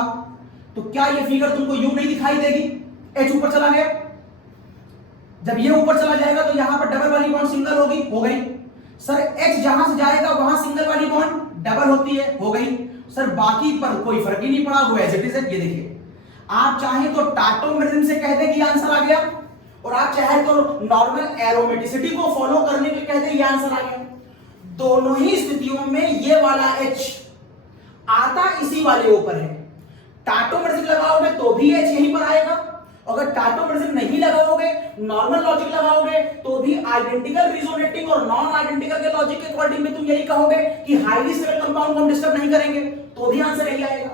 तो क्या ये फिगर तुमको यूं नहीं दिखाई देगी? H ऊपर चला गया, जब ये ऊपर चला जाएगा तो यहां पर डबल वाली बॉन्ड सिंगल होगी, हो गई। सर H जहां से जाएगा वहां सिंगल वाली बॉन्ड डबल होती है, हो गई। सर बाकी पर कोई फर्क ही नहीं पड़ा, वो एज इट इज है। ये देखिए, आप चाहें तो टाटोमेरिज्म से कह दे कि आंसर आ गया, और आप चाहे तो नॉर्मल एरोमेटिसिटी को फॉलो करने के कह दे ये आंसर आ गया। दोनों ही स्थितियों में ये वाला H आता इसी वाले ऊपर है। टाटोमेरिज्म लगाओगे तो भी H यहीं पर आएगा, अगर टाटोमेरिज्म नहीं लगाओगे, नॉर्मल लॉजिक लगाओगे तो भी आइडेंटिकल रिजोनेटिंग और नॉन आइडेंटिकल के लॉजिक के अकॉर्डिंग में तुम यही कहोगे कि हाईली स्टेबल कंपाउंड को हम डिस्टर्ब नहीं करेंगे, तो भी आंसर यही आएगा।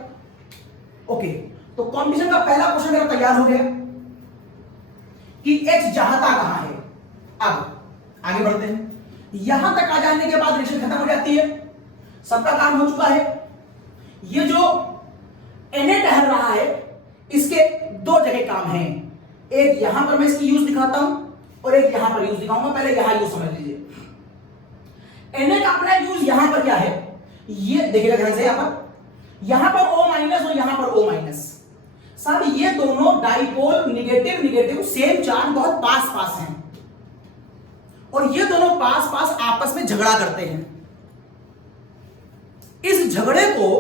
ओके, तो कॉम्पिटिशन का पहला क्वेश्चन मेरा तैयार हो गया कि H जाता कहां है। अब आगे बढ़ते हैं, यहां तक आ जाने के बाद रिएक्शन खत्म हो जाती है, सबका काम हो चुका है। ये जो Na टहल रहा है, इसके दो जगह काम है, एक यहां पर मैं इसकी यूज दिखाता हूं और एक यहां पर यूज दिखाऊंगा। पहले यहां यूज समझ लीजिए। Na का अपना यूज यहां पर क्या है, ये देखिएगा ध्यान से, यहां पर O माइनस और यहां पर O माइनस। साहब ये दोनों dipole negative negative same charge बहुत पास पास हैं, और ये दोनों पास पास आपस में झगड़ा करते हैं। इस झगड़े को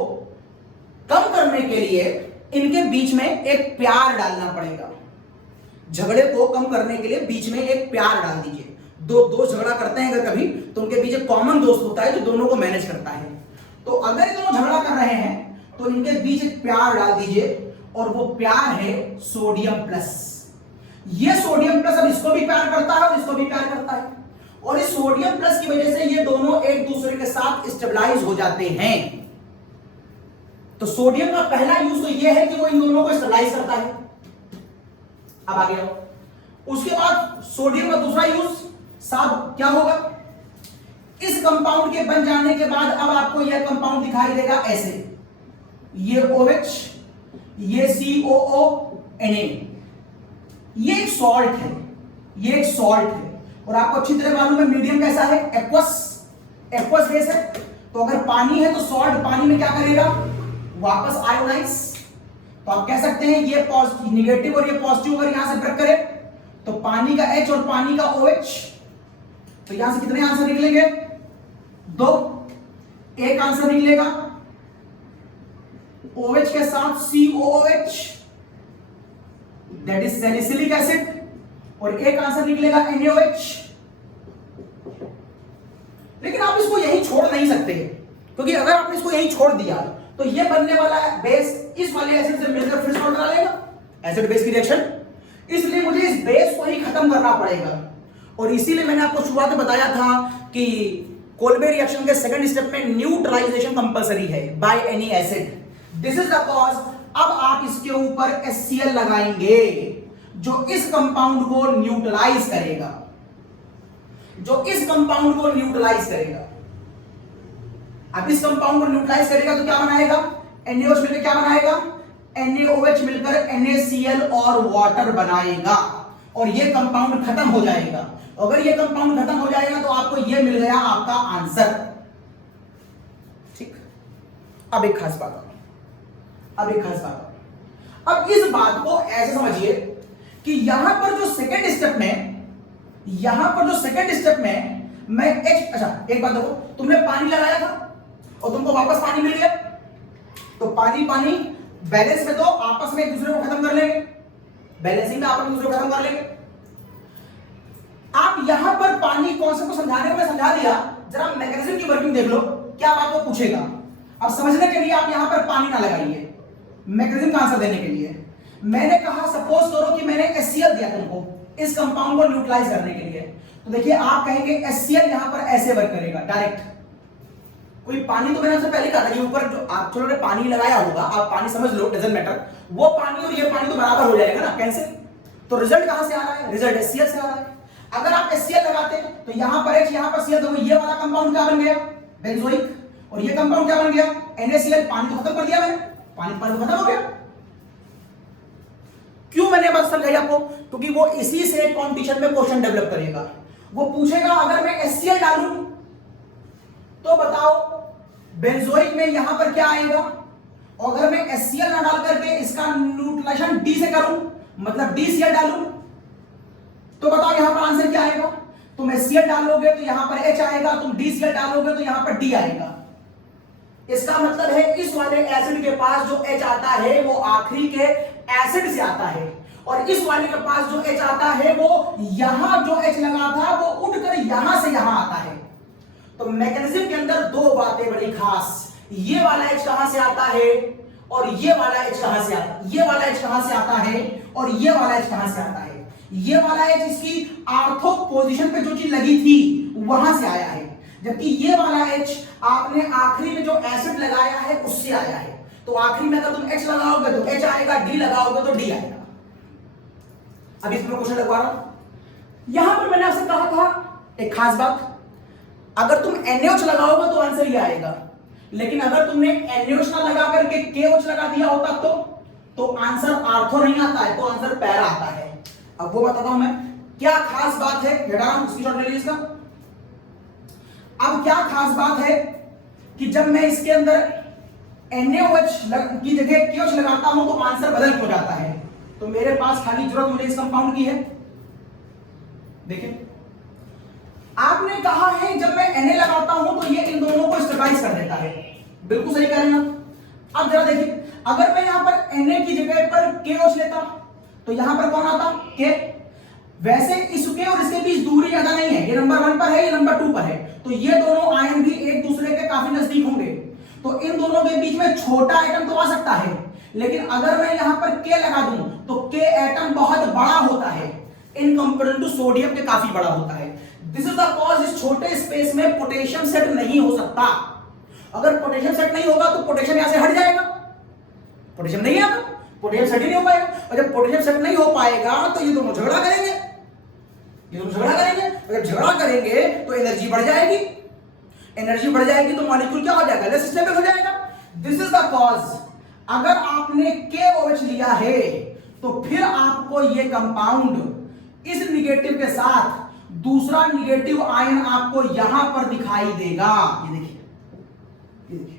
कम करने के लिए इनके बीच में एक प्यार डालना पड़ेगा। झगड़े को कम करने के लिए बीच में एक प्यार डाल दीजिए। दो दोस्त झगड़ा करते हैं अगर कभी, तो उनके बीच एक कॉमन दोस्त होता है जो दोनों को मैनेज करता है। तो अगर ये दोनों झगड़ा कर रहे हैं तो इनके बीच एक प्यार डाल दीजिए, और वो प्यार है सोडियम प्लस। ये सोडियम प्लस अब इसको भी प्यार करता है और इसको भी प्यार करता है, और इस सोडियम प्लस की वजह से ये दोनों एक दूसरे के साथ स्टेबलाइज हो जाते हैं। तो सोडियम का पहला यूज तो ये है कि वो इन दोनों को स्टेबलाइज करता है। अब आ गया, उसके बाद सोडियम का दूसरा यूज साहब क्या होगा, इस कंपाउंड के बन जाने के बाद अब आपको यह कंपाउंड दिखाई देगा ऐसे, ये OH, ये COO-Na, ये एक सॉल्ट है, ये एक सॉल्ट है, और आपको अच्छी तरह मालूम है मीडियम कैसा है, एक्वस फेस है। तो अगर पानी है तो सॉल्ट पानी में क्या करेगा, वापस आयोनाइज। तो आप कह सकते हैं ये पॉजिटिव निगेटिव और ये पॉजिटिव अगर यहां से ब्रेक करे तो पानी का H और पानी का OH, तो यहां से कितने आंसर निकलेंगे, 2। एक आंसर निकलेगा OH के साथ COOH, that is salicylic acid, और एक आंसर निकलेगा NaOH। लेकिन आप इसको यहीं छोड़ नहीं सकते, क्योंकि अगर आपने इसको यहीं छोड़ दिया तो ये बनने वाला बेस इस वाले एसिड से मिलकर फिर सॉल्ट बना लेगा, एसिड बेस की रिएक्शन। इसलिए मुझे इस बेस को ही खत्म करना पड़ेगा, और इसीलिए मैंने आपको शुरुआत में बताया था कि कोल्बे रिएक्शन के सेकंड स्टेप में न्यूट्रलाइजेशन कंपलसरी है by any acid. This is the cause. अब आप इसके ऊपर HCl लगाएंगे जो इस कंपाउंड को न्यूट्रलाइज करेगा, जो इस कंपाउंड को न्यूट्रलाइज करेगा। अब इस कंपाउंड को न्यूट्रलाइज करेगा तो क्या बनाएगा, NaOH मिलकर क्या बनाएगा, NaOH मिलकर NaCl और वाटर बनाएगा, और ये कंपाउंड खत्म हो जाएगा। अगर ये कंपाउंड खत्म हो जाएगा तो आपको ये मिल गया आपका आंसर। ठीक, अब एक खास बात, अब इस बात को ऐसे समझिए कि यहां पर जो सेकंड स्टेप में मैं अच्छा एक बात देखो, तुमने पानी लगाया था और तुमको वापस पानी मिल गया, तो पानी पानी बैलेंस में तो आपस में एक दूसरे को खत्म कर लेंगे, बैलेंसिंग में आपस में दूसरे को खत्म कर लेंगे। आप यहां पर पानी कॉन्सेप्ट को समझाने को मैं समझा दिया, जरा मैकेनिज्म की वर्किंग देख लो, क्या बात वो पूछेगा। अब समझने के लिए आप यहां पर पानी ना लगाइए, मैकेनिज्म का आंसर देने के लिए मैंने कहा सपोज करो कि मैंने HCl दिया तुमको, इस कंपाउंड को न्यूट्रलाइज करने के लिए। तो देखिए आप कहेंगे HCl यहां पर ऐसे वर्क करेगा डायरेक्ट। कोई पानी तो मैंने आपसे पहले कहा था कि ऊपर जो आप चलो पानी लगाया होगा, आप पानी समझ लो, डजंट मैटर, वो पानी और ये पानी तो बराबर हो जाएगा ना, कैंसिल। तो रिजल्ट कहां से आ रहा है? रिजल्ट HCl से आ रहा है। अगर आप HCl लगाते हैं तो यहां पर H यहां पर Cl, तो ये वाला कंपाउंड क्या बन गया? बेंजोइक। और ये कंपाउंड क्या बन गया? NaCl। पानी तो खत्म कर दिया मैंने, पानी तो खत्म हो गया। क्यों मैंने बात समझाई आपको? क्योंकि वो इसी से कंपटीशन में क्वेश्चन डेवलप करेगा। वो पूछेगा अगर मैं HCl डालूं तो बताओ बेंजोइक में यहां पर क्या आएगा, और अगर मैं HCl ना डाल करके इसका न्यूट्रलाइजेशन D से करूं, मतलब DCl डालूं, तो बताओ यहां पर आंसर क्या आएगा? तुम HCl डालोगे तो यहां पर H आएगा, तुम DCl डालोगे तो यहां पर D आएगा। इसका मतलब है इस वाले एसिड के पास जो H आता है वो आखिरी के एसिड से आता है, और इस वाले के पास जो H आता है वो यहां जो H लगा था वो उड़कर यहां से यहां आता है। तो मैकेनिज्म के अंदर दो बातें बड़ी खास, ये वाला H कहां से आता है और ये वाला H कहां से आता है, ये वाला H कहां से आता है और ये वाला H कहां से आता है। ये वाला H इसकी आर्थो पोजीशन पे जो चीज लगी थी वहां से आया है, जबकि ये वाला H आपने आखिरी में जो एसिड लगाया है उससे आया है। तो आखिरी में अगर तुम H लगाओगे तो H आएगा, D लगाओगे तो D आएगा। अब इसमें क्वेश्चन लगवा रहा हूं। यहां पर मैंने आपसे कहा था एक खास बात, अगर तुम NaOH लगाओगे तो आंसर ये आएगा, लेकिन अगर तुमने NaOH ना लगा करके KOH लगा दिया होता तो आंसर आर्थो नहीं आता है, तो आंसर पैरा आता है। अब वो बताता हूं मैं क्या खास बात है, स्क्रीनशॉट ले लीजिए इसका। अब क्या खास बात है कि जब मैं इसके अंदर NaOH की जगह KOH लगाता हूं तो आंसर बदल हो जाता है। तो मेरे पास खाली जरूरत मुझे इस कंपाउंड की है। देखिए आपने कहा है जब मैं Na लगाता हूं तो ये इन दोनों को स्टेबलाइज कर देता है, बिल्कुल सही कह रहे हैं आप। अब जरा देखिए अगर मैं यहां पर Na की जगह पर KOH लेता तो यहां पर कौन आता? K। वैसे इसके और इसके बीच दूरी ज्यादा नहीं है, ये नंबर 1 पर है, ये नंबर 2 पर है, तो ये दोनों आयन भी एक दूसरे के काफी नजदीक होंगे। तो इन दोनों के बीच में छोटा एटम तो आ सकता है, लेकिन अगर मैं यहां पर K लगा दूं तो K एटम बहुत बड़ा होता है, इन कंपेरिजन टू सोडियम के काफी बड़ा होता है। दिस इज द कॉज इस छोटे स्पेस में पोटेशियम सेट नहीं हो सकता। अगर पोटेशियम सेट नहीं होगा तो पोटेशियम यहां से हट जाएगा, पोटेशियम नहीं है, पोटेशियम सेट ही नहीं हो पाएगा, और जब पोटेशियम सेट नहीं हो पाएगा तो ये दोनों झगड़ा करेंगे, ये दोनों झगड़ा करेंगे, और जब झगड़ा करेंगे तो एनर्जी बढ़ जाएगी, एनर्जी बढ़ जाएगी तो मॉलिक्यूल क्या हो जाएगा? लेस स्टेबल हो जाएगा। दिस इज द कॉज अगर आपने KOH लिया है तो फिर आपको ये कंपाउंड इस निगेटिव के साथ दूसरा निगेटिव आयन आपको यहां पर दिखाई देगा। ये देखिए, ये देखिए,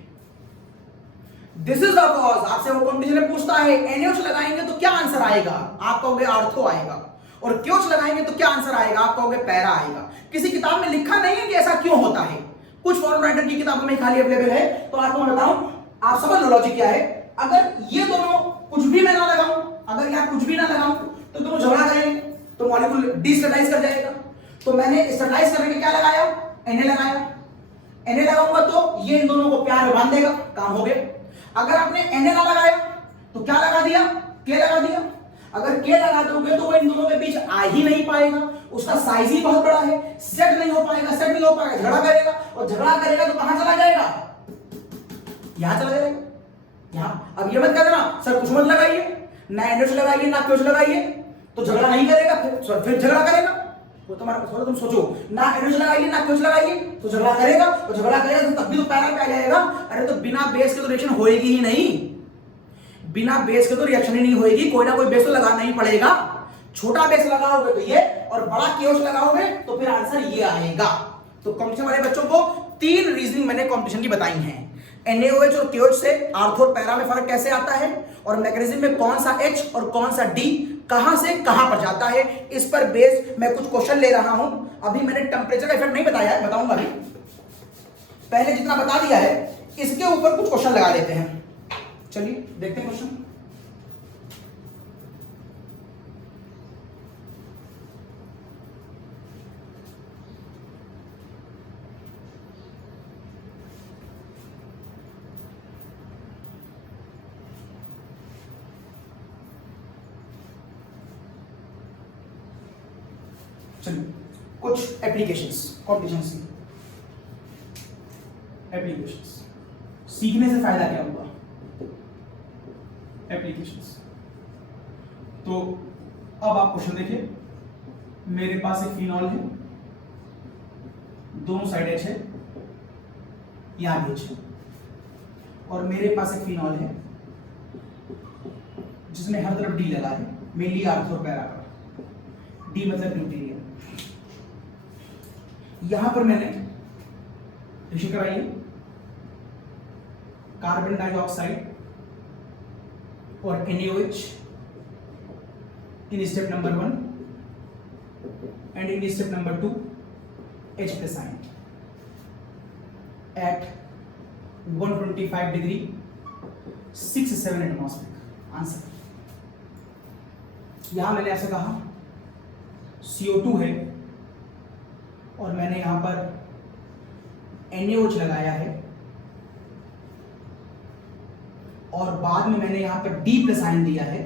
दिस इज द कॉज। आपसे वो कंपटीशन में पूछता है NaOH लगाएंगे तो क्या आंसर आएगा? आप कहोगे आर्थो आएगा, और KOH लगाएंगे तो क्या आंसर आएगा? आप कहोगे पैरा आएगा। किसी किताब में लिखा नहीं है कि ऐसा क्यों होता है, कुछ फॉरेन राइटर की किताबों में खाली अवेलेबल है। तो आपको मैं बताऊं, आप समझ लो लॉजिक क्या है। अगर ये दोनों कुछ भी मैं ना लगाऊं, अगर यहां कुछ भी ना लगाऊं तो दोनों झगड़ा करेंगे, तो मॉलिक्यूल डिस्टेबलाइज कर जाएगा। तो मैंने स्टेबलाइज करने के क्या लगाया? Na लगाया। Na लगाऊंगा तो ये इन दोनों को प्यार में बांध देगा, काम हो गया। अगर आपने Na ना लगाया तो क्या लगा दिया? K लगा दिया। अगर K लगा दोगे तो वो इन दोनों के बीच आ ही नहीं पाएगा, उसका साइज ही बहुत बड़ा है, सेट नहीं हो पाएगा, सेट नहीं हो पाएगा, झगड़ा करेगा, और झगड़ा करेगा तो कहां चला जाएगा? यहां चला जाएगा, यहां। अब ये मत कह देना सर कुछ मत लगाइए, ना NaOH लगाइए ना KOH लगाइए, तो झगड़ा नहीं करेगा, फिर झगड़ा करेगा। वो तुम्हारा तुम सोचो, ना NaOH लगाइए ना KOH लगाइए तो झगड़ा करेगा, और झगड़ा करेगा तो तब भी तो पैरा पे आ जाएगा। अरे तो बिना बेस के तो रिएक्शन होएगी ही नहीं, बिना बेस के तो रिएक्शन ही नहीं होएगी, कोई ना कोई बेस तो लगाना ही पड़ेगा। छोटा बेस लगाओगे तो ये, और बड़ा KOH लगाओगे तो फिर आंसर ये आएगा। तो कंपटीशन वाले बच्चों को 3 रीजनिंग मैंने कंपटीशन की बताई हैं। NaOH और KOH से आर्थो और पैरा में फर्क कैसे आता है, और मैग्नीशियम में कौन सा H और कौन सा D कहां से कहां पर जाता है, इस पर बेस मैं कुछ क्वेश्चन ले रहा हूं। अभी मैंने टेम्परेचर का इफेक्ट नहीं बताया है, बताऊंगा अभी, पहले जितना बता दिया है इसके ऊपर कुछ क्वेश्चन लगा लेते हैं। चलिए देखते हैं क्वेश्चन। चलिए कुछ एप्लीकेशंस, कॉम्पिटिशन सी एप्लीकेशंस, सीखने से फायदा क्या हुआ? एप्लीकेशंस। तो अब आप क्वेश्चन देखिए, मेरे पास एक फिनॉल है, दोनों साइड एच है, यहां भी एच है, और मेरे पास एक फिनॉल है जिसमें हर तरफ डी लगा है, मेनली आर्थो और पैरा पर, डी मतलब ड्यूटेरियम। यहां पर मैंने रिएक्शन कराई है कार्बन डाइऑक्साइड और NaOH in step number 1 and in step number 2 H plus ion at 125 degree 67 atmosphere। Answer यहां मैंने ऐसे कहा CO2 है और मैंने यहां पर NaOH लगाया है और बाद में मैंने यहां पर D प्लस आयन दिया है।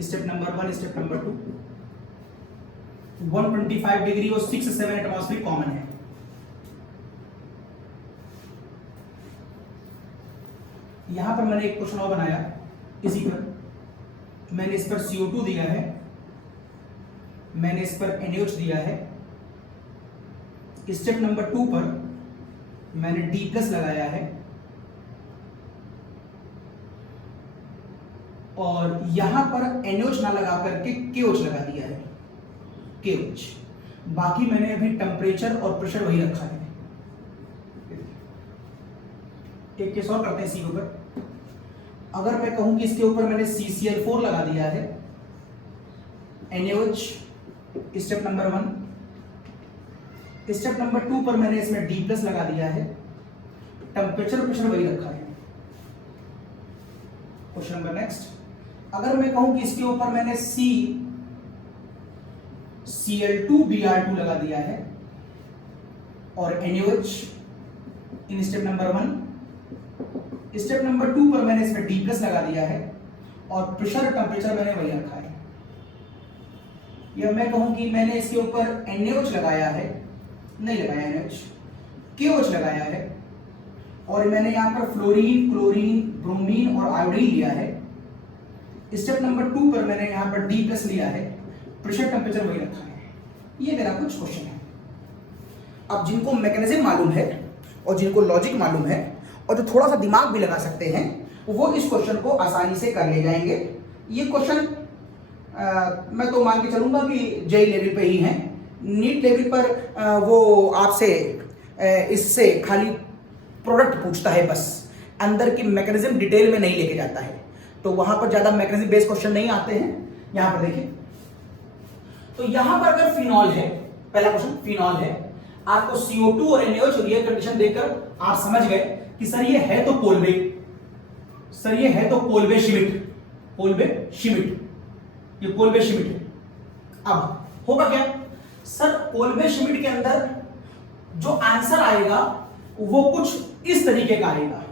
Step number 1, step number 2, 125 degree और 67 एटमॉस्फेयर कॉमन है। यहां पर मैंने एक क्वेश्चन और बनाया, इसी पर मैंने इस पर CO2 दिया है, मैंने इस पर NaOH दिया है। स्टेप नंबर 2 पर मैंने D प्लस लगाया है और यहां पर NaOH ना लगा करके KOH लगा दिया है, KOH। बाकी मैंने अभी टेम्परेचर और प्रेशर वही रखा है। एक केस और करते हैं सी ऊपर। अगर मैं कहूं कि इसके ऊपर मैंने CCl4 लगा दिया है, NaOH step number 1, step number 2 पर मैंने इसमें D प्लस लगा दिया है, टेम्परेचर और प्रेशर वही रखा है। क्वेश्चन नंबर नेक्स्ट, अगर मैं कहूं कि इसके ऊपर मैंने Cl2Br2 लगा दिया है और NaOH in step number 1, step number 2 पर मैंने इसमें D प्लस लगा दिया है और प्रेशर और टेम्परेचर मैंने वही रखा है। या मैं कहूं कि मैंने इसके ऊपर NaOH लगाया है, नहीं लगाया NaOH, KOH लगाया है और मैंने यहां पर फ्लोरीन, क्लोरीन, ब्रोमीन और आयोडीन लिया है। स्टेप नंबर 2 पर मैंने यहां पर D प्लस लिया है, प्रेशर टेम्परेचर वही रखा है। ये मेरा कुछ क्वेश्चन है। अब जिनको मैकेनिज्म मालूम है और जिनको लॉजिक मालूम है और जो थोड़ा सा दिमाग भी लगा सकते हैं, वो इस क्वेश्चन को आसानी से कर ले जाएंगे। ये क्वेश्चन मैं तो मान के चलूंगा कि जेई लेवल पे ही है। नीट लेवल पर वो आपसे इससे खाली प्रोडक्ट पूछता है, बस अंदर की मैकेनिज्म डिटेल में नहीं लेके जाता है, तो वहां पर ज्यादा मैकेनिज्म बेस्ड क्वेश्चन नहीं आते हैं। यहां पर देखिए, तो यहां पर अगर फिनॉल है, पहला क्वेश्चन फिनॉल है, आपको CO2 और NaOH रियल कंडीशन देकर आप समझ गए कि सर ये है तो पोलवे, सर ये है तो पोलवे शिमिट, पोलवे शिमिट, ये पोलवे शिमिट है। अब होगा क्या सर, पोलवे शिमिट के अंदर जो आंसर आएगा वो कुछ इस तरीके का आएगा,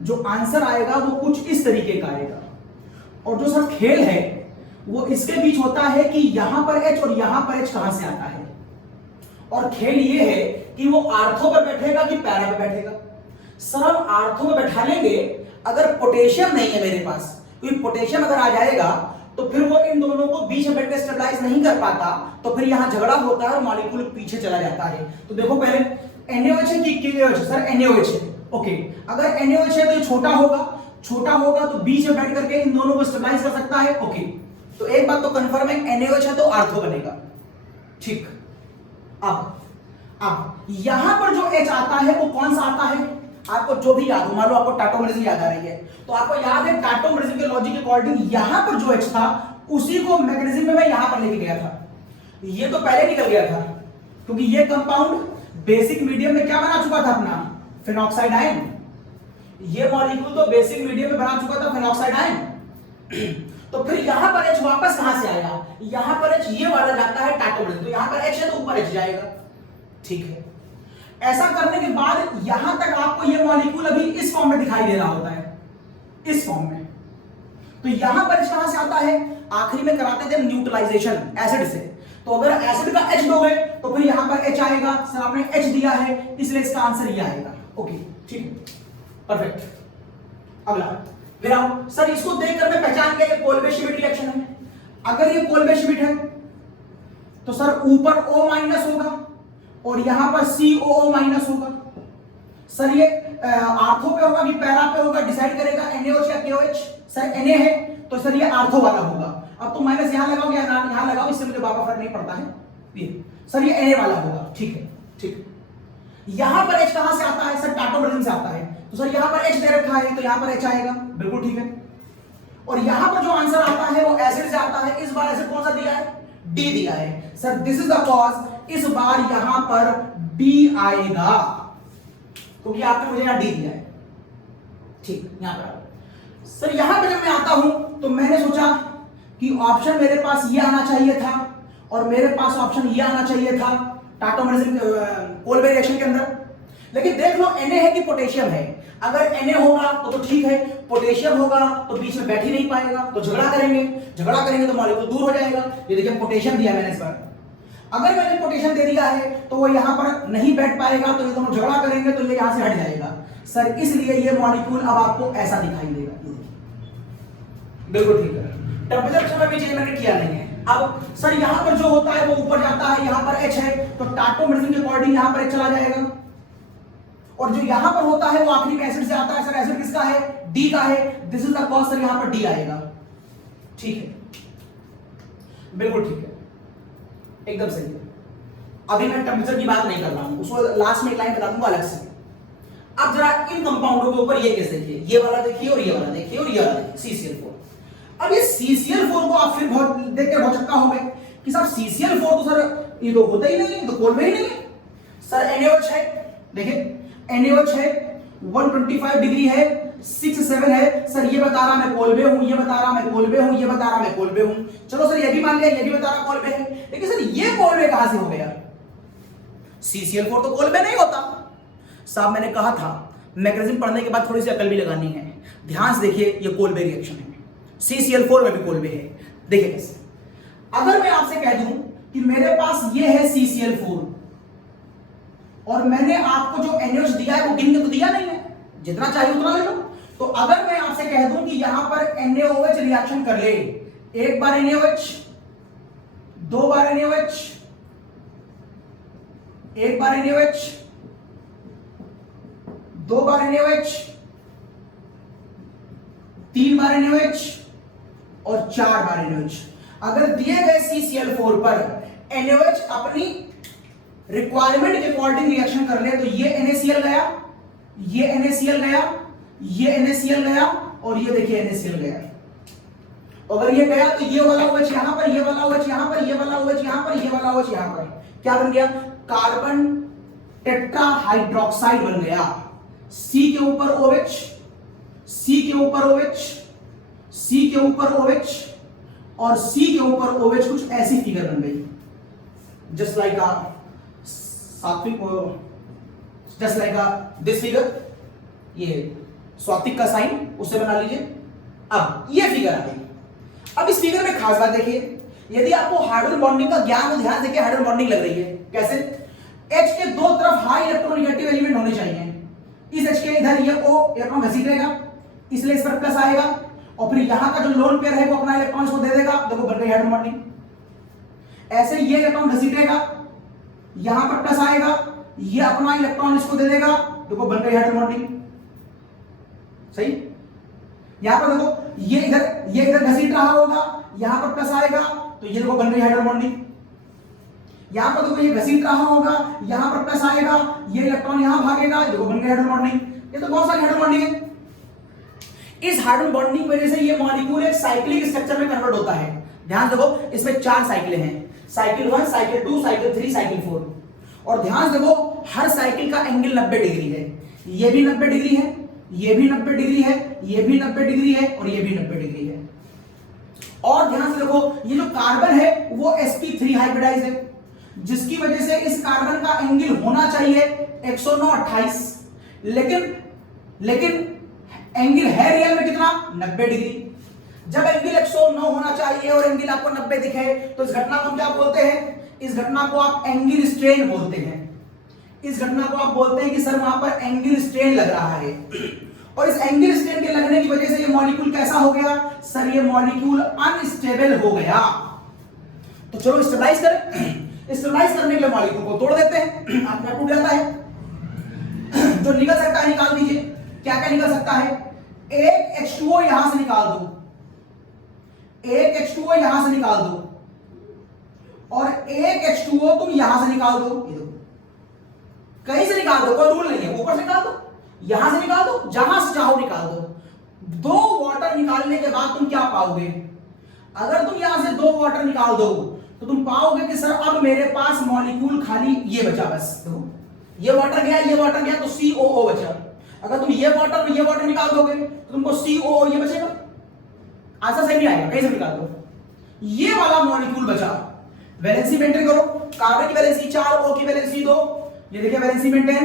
जो आंसर आएगा वो कुछ इस तरीके का आएगा। और जो सर खेल है वो इसके बीच होता है कि यहां पर H और यहां पर H कहां से आता है, और खेल ये है कि वो आर्थो पर बैठेगा कि पैरा पर बैठेगा। सर हम आर्थो में बैठा लेंगे, अगर पोटेशियम नहीं है मेरे पास, क्योंकि पोटेशियम अगर आ जाएगा तो फिर वो इन दोनों को बीच में बैठ के स्टेबलाइज नहीं कर पाता, तो फिर यहां झगड़ा होता है और मॉलिक्यूल पीछे चला जाता है। तो देखो पहले NaOH है कि KOH है? सर NaOH है। ओके, अगर NaOH है तो ये छोटा होगा तो बीच में बैठ करके इन दोनों को स्टेबलाइज कर सकता है। ओके, तो एक बात तो कंफर्म है, NaOH है तो आर्थो बनेगा। ठीक, अब यहां पर जो H आता है वो कौन सा आता है? आपको जो भी याद हो, मान लो आपको टाटोमेरिज्म याद आ रही है, तो आपको याद है टाटोमेरिज्म के लॉजिक के अकॉर्डिंग यहां पर जो H था उसी को मैग्नीशियम में मैं यहां पर लेके गया था। ये तो पहले निकल गया था, क्योंकि ये कंपाउंड बेसिक मीडियम में क्या बना चुका था अपना, फेनॉक्साइड आयन। ये मॉलिक्यूल तो बेसिक मीडियम में बना चुका था फेनॉक्साइड आयन। तो फिर यहां पर H वापस कहां से आएगा? यहां पर H ये वाला जाता है टाटोमेरिज्म, तो यहां पर H है तो ऊपर H जाएगा। ठीक है, ऐसा करने के बाद यहां तक आपको ये मॉलिक्यूल अभी इस फॉर्म में दिखाई दे रहा होता है, इस फॉर्म में। तो यहां पर H कहां से आता है? आखिरी में कराते थे न्यूट्रलाइजेशन एसिड से, तो तो अगर एसिड का H दोगे तो फिर यहां पर H आएगा, सर आपने H दिया है इसलिए इसका आंसर ये आएगा। ओके ठीक है, परफेक्ट। अगला फिर आओ, सर इसको देखकर मैं पहचान गया ये कोलबे-श्मिट रिएक्शन है। अगर ये कोलबे-श्मिट है तो सर ऊपर O माइनस होगा और यहां पर COO माइनस होगा। सर ये आर्थो पे होगा कि पैरा पे होगा, डिसाइड करेगा NaOH या KOH। सर Na है तो सर ये आर्थो वाला होगा। अब तो माइनस यहां लगाओ या यहां लगाओ, इससे मुझे बाबा फर्क नहीं पड़ता है। ये सर ये Na वाला होगा, ठीक है ठीक। यहां पर H कहां से आता है? सर टाटोमरिज्म से आता है, तो सर यहां पर H दे रखा है तो यहां पर H आएगा, बिल्कुल ठीक है। और यहां पर जो आंसर आता है वो एसिड से आता है। इस बार एसिड कौन सा दिया है? D दिया है। Sir this is the cause, इस बार यहां पर D आएगा क्योंकि आपने मुझे यहां D दिया है, ठीक। यहां पर सर यहां पर जब मैं आता हूं तो मैंने सोचा कि ऑप्शन मेरे पास ये आना चाहिए था और मेरे पास ऑप्शन ये आना चाहिए था टाटोमरिज्म कोलबे रिएक्शन के अंदर। लेकिन देख लो Na है कि पोटेशियम है। अगर Na होगा तो ठीक है, पोटेशियम होगा तो बीच में बैठ ही नहीं पाएगा, तो झगड़ा करेंगे तो मॉलिक्यूल दूर हो जाएगा। ये देखिए पोटेशियम दिया मैंने इस बार, अगर मैंने पोटेशियम दे दिया है तो वो यहां पर नहीं बैठ पाएगा, तो ये दोनों झगड़ा करेंगे तो ये यहां से हट जाएगा। सर इसलिए ये मॉलिक्यूल अब आपको ऐसा दिखाई देगा, बिल्कुल ठीक है। टेंपरेचर में भी चेंज मैंने किया नहीं है। अब सर यहां पर जो होता है वो ऊपर जाता है, यहां पर H है तो टाटोमरिज्म के अकॉर्डिंग यहां पर H चला जाएगा, और जो यहां पर होता है वो आखिरी में एसिड से आता है। सर एसिड किसका है? D का है, this is the cause. Sir यहां पर D आएगा, ठीक है, बिल्कुल ठीक है, एकदम सही है। अभी मैं टेंपरेचर की बात नहीं कर रहा हूं, उसको लास्ट में एक लाइन बता दूंगा अलग से। अब जरा इन कंपाउंडों के ऊपर ये केस देखिए, ये वाला देखिए और ये वाला देखिए और ये वाला देखिए, CCl4। अब ये CCl4 को आप फिर बहुत देख के बहुत चक्का होंगे कि सर CCl4 तो सर ये तो होता ही नहीं, तो कोलबे ही नहीं है। सर NaOH है, देखिए NaOH है, 125 डिग्री है, 6-7 है। सर ये बता रहा मैं कोलबे हूं, ये बता रहा मैं कोलबे हूं, ये बता रहा मैं कोलबे हूं। चलो सर ये भी मान लिया, ये भी बता रहा कोलबे है, लेकिन सर ये कोलबे कहां से हो गया? CCl4 तो कोलबे नहीं होता। साहब मैंने कहा था मैकेनिज्म पढ़ने के बाद थोड़ी सी अकल भी लगानी है। ध्यान से देखिए, ये कोलबे रिएक्शन है, CCl4 में भी कोलबे है। देखिए कैसे, अगर मैं आपसे कह दूं कि मेरे पास ये है CCl4 और मैंने आपको जो NaOH दिया है वो गिन के तो दिया नहीं है, जितना चाहिए उतना ले लो। तो अगर मैं आपसे कह दूं कि यहां पर NaOH रिएक्शन कर ले, एक बार NaOH, दो बार NaOH, एक बार NaOH, दो बार NaOH, तीन बार NaOH और चार बार NaOH। अगर दिए गए CCl4 पर NaOH अपनी रिक्वायरमेंट के अकॉर्डिंग रिएक्शन कर ले, तो ये NaCl गया, ये NaCl गया, ये NaCl गया और ये देखिए NaCl गया। अगर ये गया तो ये वाला OH यहां पर, ये वाला OH यहां पर, ये वाला OH यहां पर, ये वाला OH यहां पर, क्या बन गया? कार्बन टेट्राहाइड्रोक्साइड बन गया। C के ऊपर OH, C के ऊपर OH, C के ऊपर OH और C के ऊपर OH, कुछ ऐसी फिगर बन गई, जस्ट लाइक अ सात्विक, just like a this figure, ये स्वातिक का साइन, उससे बना लीजिए। अब ये फिगर आ गई। अब इस फिगर में खास बात देखिए, यदि आपको हाइड्रोजन बॉन्डिंग का ज्ञान हो, ध्यान देखिए हाइड्रोजन बॉन्डिंग लग रही है कैसे? H के दो तरफ हाई इलेक्ट्रोनेगेटिव एलिमेंट होने चाहिए। इस H के इधर ये O इलेक्ट्रॉन घसीटेगा, इसलिए इस पर प्लस आएगा, और फिर यहां का जो लोन पेयर है वो अपना इलेक्ट्रॉन इसको दे देगा, देखो बन गई हाइड्रोजन बॉन्डिंग। ऐसे ये इलेक्ट्रॉन घसीटेगा, यहां पर प्लस आएगा, ये अपना इलेक्ट्रॉन इसको दे देगा, देखो बन गई हाइड्रोजन बॉन्डिंग। सही, यहां पर देखो ये इधर घसीट रहा होगा, यहां पर प्लस आएगा, तो ये देखो बन गई हाइड्रोजन बॉन्डिंग। यहां पर देखो ये घसीट रहा होगा, यहां पर प्लस आएगा, ये इलेक्ट्रॉन यहां भागेगा, देखो बन गई हाइड्रोजन बॉन्डिंग। ये तो बहुत सारी हाइड्रोजन बॉन्डिंग है। इस हाइड्रोजन बॉन्डिंग की वजह से ये मॉलिक्यूल एक साइक्लिक स्ट्रक्चर में कन्वर्ट होता है। ध्यान देखो, इसमें 4 साइकिलें हैं, साइकिल 1, साइकिल 2, साइकिल 3, साइकिल 4। और ध्यान देखो हर साइकिल का एंगल 90 डिग्री है, ये भी 90 डिग्री है, ये भी 90 डिग्री है, ये भी 90 डिग्री है और ये भी 90 डिग्री है। और ध्यान से देखो, ये जो कार्बन है वो sp3 हाइब्रिडाइज है, जिसकी वजह से इस कार्बन का एंगल होना चाहिए 109-28, लेकिन एंगल है रियल में कितना? 90 डिग्री। जब एंगल 109 होना चाहिए और एंगल आपको 90 दिखे तो इस घटना को हम क्या बोलते हैं? इस घटना को आप एंगिल स्ट्रेन बोलते हैं। इस घटना को आप बोलते हैं कि सर वहां पर एंगिल स्ट्रेन लग रहा है, और इस एंगिल स्ट्रेन के लगने की वजह से ये मॉलिक्यूल कैसा हो गया सर, ये मॉलिक्यूल अनस्टेबल हो गया। तो चलो स्टेबलाइज करें। स्टेबलाइज करने के लिए मॉलिक्यूल को तोड़ देते हैं, आत्मा टूट जाता है। जो निकल सकता है निकाल दीजिए। क्या क्या निकल सकता है? एक H2O यहां से निकाल दो, एक H2O यहां से निकाल दो, और एक H2O तुम यहां से निकाल दो। ये दो कहीं से निकाल दो, कोई रूल नहीं है, ऊपर से निकाल दो, यहां से निकाल दो, जहां से चाहो निकाल दो। दो वाटर निकालने के बाद तुम क्या पाओगे? अगर तुम यहां से दो वाटर निकाल दो तो तुम पाओगे कि सर अब मेरे पास मॉलिक्यूल खाली ये बचा, बस देखो ये वाटर गया, ये वाटर गया, तो COO बचा। अगर तुम ये वाटर निकाल दोगे तो तुमको COO ये बचेगा। आंसर सही नहीं आएगा, कहीं से निकाल दो। ये वाला मॉलिक्यूल बचा। वैलेंसी मेंटेन करो। कार्बन की वैलेंसी 4, O की वैलेंसी 2। ये देखिए वैलेंसी मेंटेन।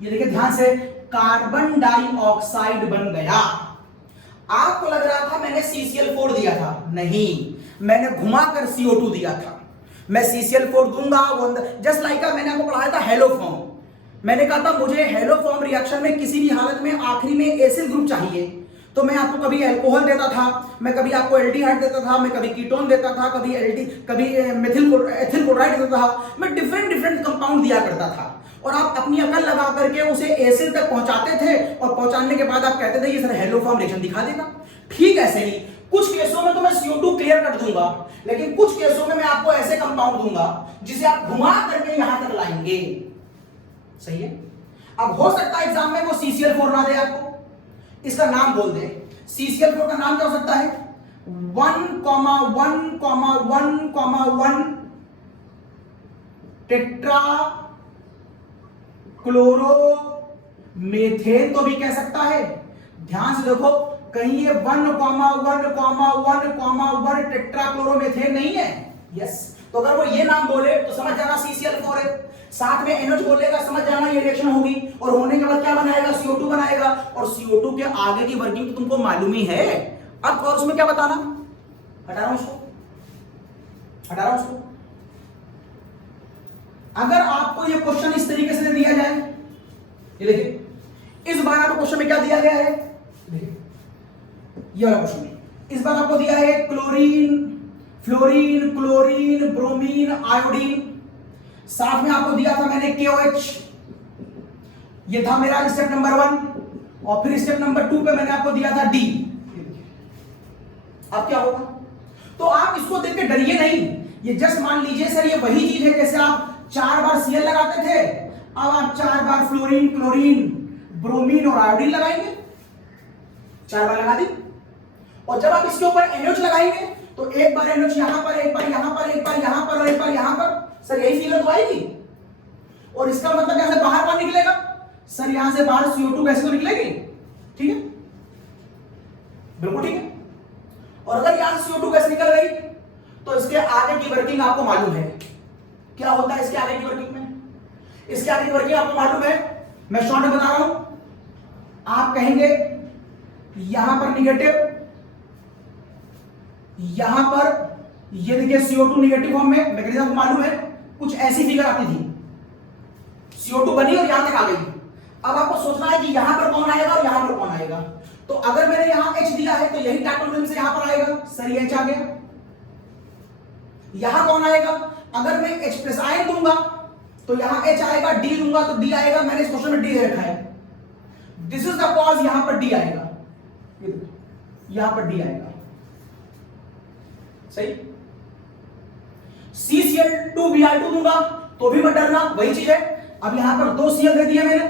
ये देखिए ध्यान से, कार्बन डाइऑक्साइड बन गया। आपको लग रहा था मैंने CCl4 दिया था, नहीं, मैंने घुमाकर CO2 दिया था। मैं CCl4 दूंगा वो जस्ट लाइक मैंने आपको पढ़ाया था हेलो फॉर्म। मैंने कहा था मुझे हेलो फॉर्म रिएक्शन में किसी भी हालत में आखिरी में एसिल ग्रुप चाहिए, तो मैं आपको कभी अल्कोहल देता था, मैं कभी आपको एल्डिहाइड देता था, मैं कभी कीटोन देता था, कभी एथिल क्लोराइड देता था। मैं डिफरेंट कंपाउंड दिया करता था, और आप अपनी अकल लगा करके उसे एसिड तक पहुंचाते थे, और पहुंचाने के बाद आप कहते थे ये सर हेलो फॉर्म रिएक्शन दिखा देगा। ठीक ऐसे ही कुछ केसों में तो मैं CO2 क्लियर कर दूंगा, लेकिन कुछ केसों में मैं आपको ऐसे कंपाउंड दूंगा जिसे आप घुमा करके यहां तक लाएंगे। सही है। अब हो सकता है एग्जाम में वो CCl4 ना दे आपको, इसका नाम बोल दे। CCl4 का नाम क्या हो सकता है? 1,1,1,1 टेट्रा क्लोरोमेथेन तो भी कह सकता है। ध्यान से देखो, कहीं ये 1,1,1,1 टेट्रा क्लोरोमेथेन नहीं है। यस, तो अगर वो ये नाम बोले तो समझ जाना CCl4 है। साथ में NH बोलेगा, समझ जाना ये रिएक्शन होगी, और होने के बाद क्या बनाएगा? CO2 बनाएगा, और CO2 के आगे की वर्किंग तो तुमको मालूम ही है। अब और उसमें क्या बताना? हटा रहा हूं उसको, हटा रहा हूं उसको। अगर आपको ये क्वेश्चन इस तरीके से दिया जाए, ये देखिए इस बार आपको क्वेश्चन में क्या दिया गया है? देखिए ये वाला क्वेश्चन में इस बार आपको दिया है chlorine, fluorine, chlorine, bromine, iodine. साथ में आपको दिया था मैंने KOH। ये था मेरा स्टेप नंबर 1, और फिर स्टेप नंबर 2 पे मैंने आपको दिया था D। अब क्या होगा? तो आप इसको देख के डरिए नहीं, ये जस्ट मान लीजिए सर ये वही चीज है जैसे आप 4 बार Cl लगाते थे, अब आप 4 बार फ्लोरीन, क्लोरीन, ब्रोमीन और आयोडीन लगाएंगे। 4 बार लगा दी, और जब आप इसके ऊपर NH लगाएंगे तो एक बार NH यहां पर, एक बार यहां पर, एक बार यहां पर, और एक बार यहां पर। सर यही फीलिंग तो आएगी, और इसका मतलब कैसे बाहर कौन निकलेगा? सर यहां से बाहर CO2 कैसे तो निकलेगी। ठीक है, बिल्कुल ठीक है। और अगर यहां से CO2 गैस निकल गई तो इसके आगे की वर्किंग आपको मालूम है। क्या होता है इसके आगे की वर्किंग में? इसके आगे की वर्किंग आपको मालूम है, मैं शॉर्ट में बता रहा हूं। आप कहेंगे यहां पर निगेटिव, यहां पर ये देखिए CO2 निगेटिव फॉर्म में, मैकेनिज्म को मालूम है, कुछ ऐसी फिगर आती थी, CO2 बनी और यहां तक आ गई। अब आपको सोचना है कि यहां पर कौन आएगा और यहां पर कौन आएगा। तो अगर मैंने यहां H दिया है तो यही टाइटोग्राम से यहां पर आएगा। सर ये H आ गया। यहां कौन आएगा? अगर मैं H प्लस आयन दूंगा तो यहां H आएगा, D दूंगा तो D आएगा। मैंने इस क्वेश्चन में D रखा है, दिस इज द कॉज। यहां पर D आएगा, यहां पर D आएगा। सही। CCl2Br2 दूंगा तो भी मत डरना, वही चीज है। अब यहां पर 2 Cl दे दिए मैंने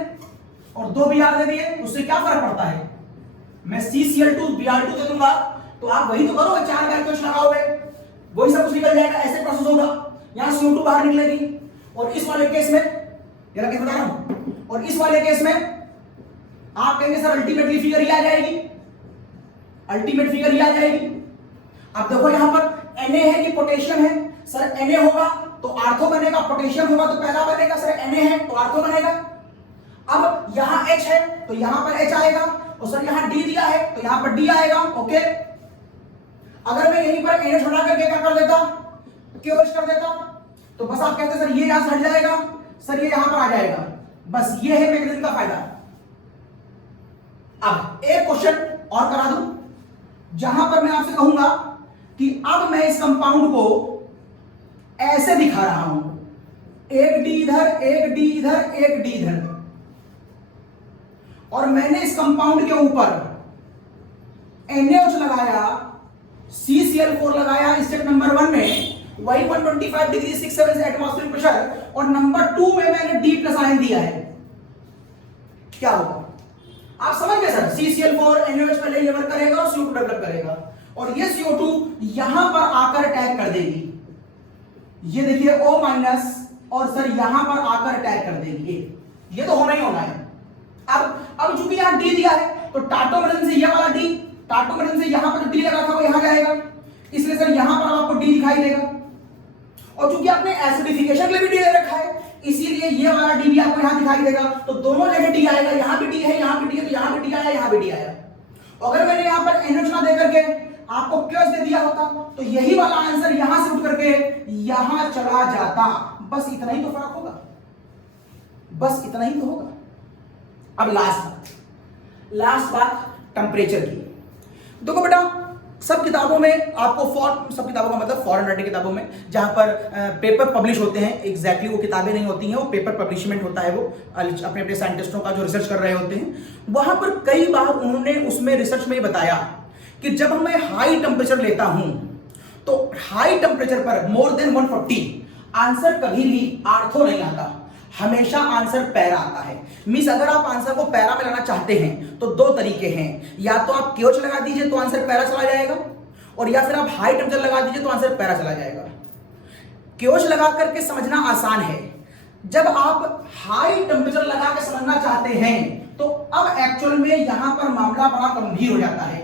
और 2 Br दे दिए, उससे क्या फर्क पड़ता है? मैं CCl2Br2 दे दूंगा तो आप वही तो करोगे, 4 बार क्वेश्चन लगाओगे, वही सब कुछ निकल जाएगा, ऐसे प्रोसेस होगा। यहां CO2 बाहर निकलेगी, और इस वाले केस में जरा क्या बता रहा हूं, और इस वाले केस में आप कहेंगे सर अल्टीमेटली फिगर ये आ जाएगी, अल्टीमेट फिगर ये आ जाएगी। अब देखो यहां पर Na है कि पोटेशियम है? सर Na होगा तो आर्थो बनेगा, पोटेशियम होगा तो पहला बनेगा। सर Na है तो आर्थो बनेगा। अब यहां H है तो यहां पर H आएगा, और सर यहां D दिया है तो यहां पर D आएगा। ओके, अगर मैं यहीं पर NH उठा करके क्या कर देता? KOH कर देता, तो बस आप कहते हैं सर ये यहां से हट जाएगा, सर ये यहां पर आ जाएगा, बस ये है मैकेनिज्म का फायदा। अब एक क्वेश्चन और करा दूं, जहां पर मैं आपसे कहूंगा कि अब मैं इस कंपाउंड को ऐसे दिखा रहा हूं, एक डी इधर, एक डी इधर, एक डी इधर, और मैंने इस कंपाउंड के ऊपर NaOH लगाया, CCl4 लगाया स्टेप नंबर 1 में, वही 125 डिग्री 67 एटमॉस्फेरिक प्रेशर, और नंबर 2 में मैंने D प्लस आयन दिया है। क्या होगा आप समझ गए सर? CCl4 NaOH पहले लेवल करेगा और CO2 डेवलप करेगा, और ये CO2 यहां पर आकर अटैक कर देगी। ये देखिए O माइनस, और सर यहां पर आकर अटैक कर देगी। ये तो होना ही होना है। अब चूंकि यहां D दिया है तो टाटोमरेन से ये वाला D, टाटोमरेन से यहां पर D लगा था वो यहां जाएगा, इसलिए सर यहां पर आपको D दिखाई देगा। और चूंकि आपने एसिडिफिकेशन के लिए भी D ले रखा है, इसीलिए ये वाला D भी आपको यहां दिखाई देगा। तो दोनों जगह D आएगा, यहां भी D है, यहां भी D है, तो यहां भी D आया, यहां भी D आया। अगर मैंने यहां पर NaOH ना दे करके आपको क्यों दे दिया होता तो यही वाला आंसर यहां से उठ करके यहां चला जाता। बस इतना ही तो फर्क होगा, बस इतना ही तो होगा। अब लास्ट बात टेम्परेचर की। देखो बेटा, सब किताबों में आपको सब किताबों का मतलब फॉरेन राइटिंग किताबों में जहां पर पेपर पब्लिश होते हैं, एग्जैक्टली वो किताबें नहीं होती हैं, वो पेपर पब्लिशमेंट होता है, वो अपने अपने साइंटिस्टों का जो रिसर्च कर रहे होते हैं, वहां पर कई बार उन्होंने उसमें रिसर्च में बताया कि जब मैं हाई टेम्परेचर लेता हूं तो हाई टेम्परेचर पर मोर देन 140 आंसर कभी भी आर्थो नहीं आता, हमेशा आंसर पैरा आता है। मींस अगर आप आंसर को पैरा में लाना चाहते हैं तो दो तरीके हैं, या तो आप KOH लगा दीजिए तो आंसर पैरा चला जाएगा, और या फिर आप हाई टेम्परेचर लगा दीजिए तो आंसर पैरा चला जाएगा। KOH लगा करके समझना आसान है, जब आप हाई टेम्परेचर लगा के समझना चाहते हैं तो अब एक्चुअल में यहां पर मामला बड़ा गंभीर हो जाता है।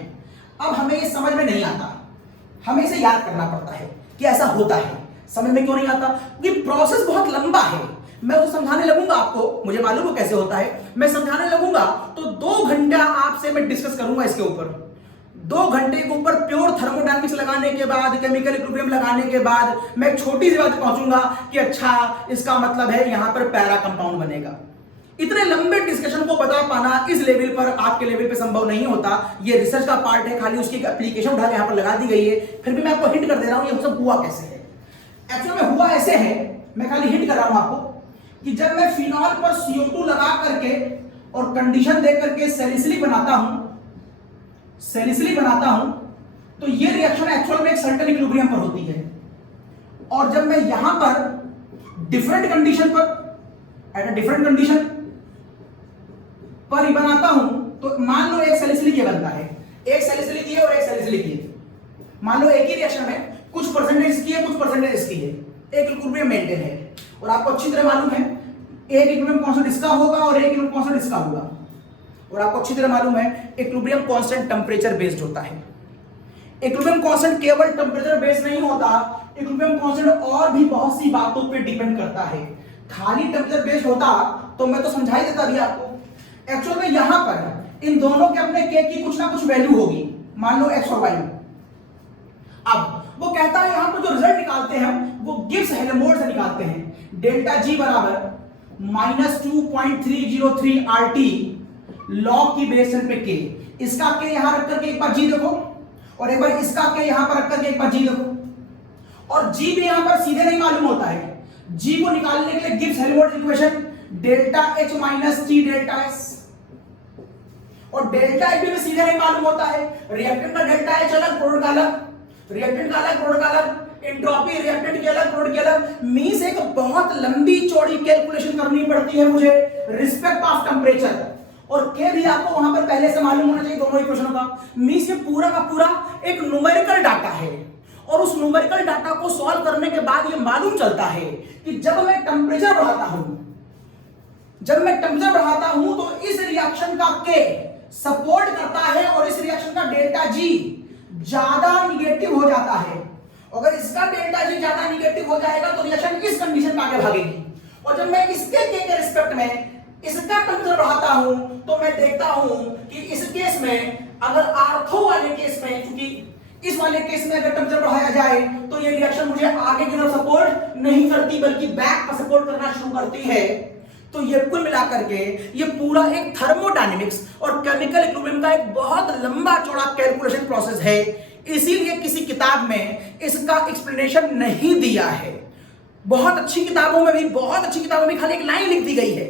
अब हमें ये समझ में नहीं आता, हमें इसे याद करना पड़ता है कि ऐसा होता है। समझ में क्यों नहीं आता? क्योंकि प्रोसेस बहुत लंबा है। मैं वो समझाने लगूंगा आपको, मुझे मालूम है कैसे होता है, मैं समझाने लगूंगा तो 2 घंटा आपसे मैं डिस्कस करूंगा इसके ऊपर। 2 घंटे के ऊपर प्योर थर्मोडायनेमिक्स लगाने के बाद, केमिकल इक्विलिब्रियम लगाने के बाद मैं छोटी सी बात पहुंचूंगा कि अच्छा इसका मतलब है यहां पर पैरा कंपाउंड बनेगा। इतने लंबे डिस्कशन को बता पाना इस लेवल पर, आपके लेवल पे संभव नहीं होता। ये रिसर्च का पार्ट है, खाली उसकी एप्लीकेशन उठा के यहां पर लगा दी गई है। फिर भी मैं आपको हिंट कर दे रहा हूं ये सब हुआ कैसे है। एक्चुअली में हुआ ऐसे है, मैं खाली हिंट कर रहा हूं आपको कि जब मैं फिनॉल पर CO2 लगा करके और कंडीशन देख करके सैलिसिलिक बनाता हूं तो ये रिएक्शन एक्चुअल में एक सर्टेन इक्विलिब्रियम पर होती है। और जब मैं यहां पर डिफरेंट कंडीशन पर, एट अ डिफरेंट कंडीशन पर ही बनाता हूं तो मान लो एक सैलिसिलिक ये बनता है, एक सैलिसिलिक ये और एक सैलिसिलिक ये। मान लो एक ही रिएक्शन में कुछ परसेंटेज इसकी है, कुछ परसेंटेज इसकी है, एक इक्विलिब्रियम मेंटेन है। और आपको अच्छी तरह मालूम है एक इक्विलिब्रियम कांस्टेंट इसका होगा और एक इक्विलिब्रियम कांस्टेंट इसका होगा। और आपको अच्छी तरह मालूम है इक्विलिब्रियम कांस्टेंट टेम्परेचर बेस्ड होता है। इक्विलिब्रियम कांस्टेंट केवल टेम्परेचर बेस्ड नहीं होता, इक्विलिब्रियम कांस्टेंट और भी बहुत सी बातों पे डिपेंड करता है। खाली टेम्परेचर बेस्ड होता तो मैं तो समझा ही देता भी आपको। एक्चुअल में यहां पर इन दोनों के अपने के की कुछ ना कुछ वैल्यू होगी, मान लो x और y। अब वो कहता है यहां पर जो रिजल्ट निकालते हैं वो गिब्स हेल्महोल्ट्ज से निकालते हैं। डेल्टा G बराबर -2.303 RT लॉग की बेस 10 पे K। इसका K यहां रख करके एक बार G देखो, और एक बार इसका K यहां पर रख करके एक बार G देखो। और G भी यहां पर सीधे नहीं मालूम होता है। G को निकालने के लिए Gibbs Helmholtz equation delta H minus T delta S, और डेल्टा H भी सीधे नहीं मालूम होता है। रिएक्टेंट का डेल्टा H अलग, प्रोडक्ट का अलग, रिएक्टेंट का अलग, प्रोडक्ट का अलग, एंट्रोपी रिएक्टेंट की अलग, प्रोडक्ट की अलग। मींस एक बहुत लंबी चौड़ी कैलकुलेशन करनी पड़ती है मुझे रिस्पेक्ट ऑफ टेम्परेचर, और के भी आपको वहां पर पहले से मालूम होना चाहिए दोनों इक्वेशनों का। मींस ये पूरा का पूरा एक न्यूमेरिकल डाटा है, और उस न्यूमेरिकल डाटा को सॉल्व करने के बाद ये मालूम चलता है कि जब मैं टेम्परेचर बढ़ाता हूं तो इस रिएक्शन का के सपोर्ट करता है और इस रिएक्शन का डेल्टा G ज्यादा निगेटिव हो जाता है। अगर इसका डेल्टा G ज्यादा निगेटिव हो जाएगा तो रिएक्शन इस कंडीशन पे आगे भागेगी। और जब मैं इसके के रिस्पेक्ट में इसका टेम्परेचर बढ़ाता हूं तो मैं देखता हूं कि इस केस में, अगर आर्थो वाले केस में, क्योंकि इस वाले केस में अगर टेम्परेचर बढ़ाया जाए तो ये रिएक्शन मुझे आगे की तरफ सपोर्ट नहीं करती बल्कि बैक पर सपोर्ट करना शुरू करती है। तो ये कुल मिलाकर के ये पूरा एक थर्मोडायनेमिक्स और केमिकल इक्विलिब्रियम का एक बहुत लंबा चौड़ा कैलकुलेशन प्रोसेस है। इसीलिए किसी किताब में इसका एक्सप्लेनेशन नहीं दिया है। बहुत अच्छी किताबों में भी खाली एक लाइन लिख दी गई है,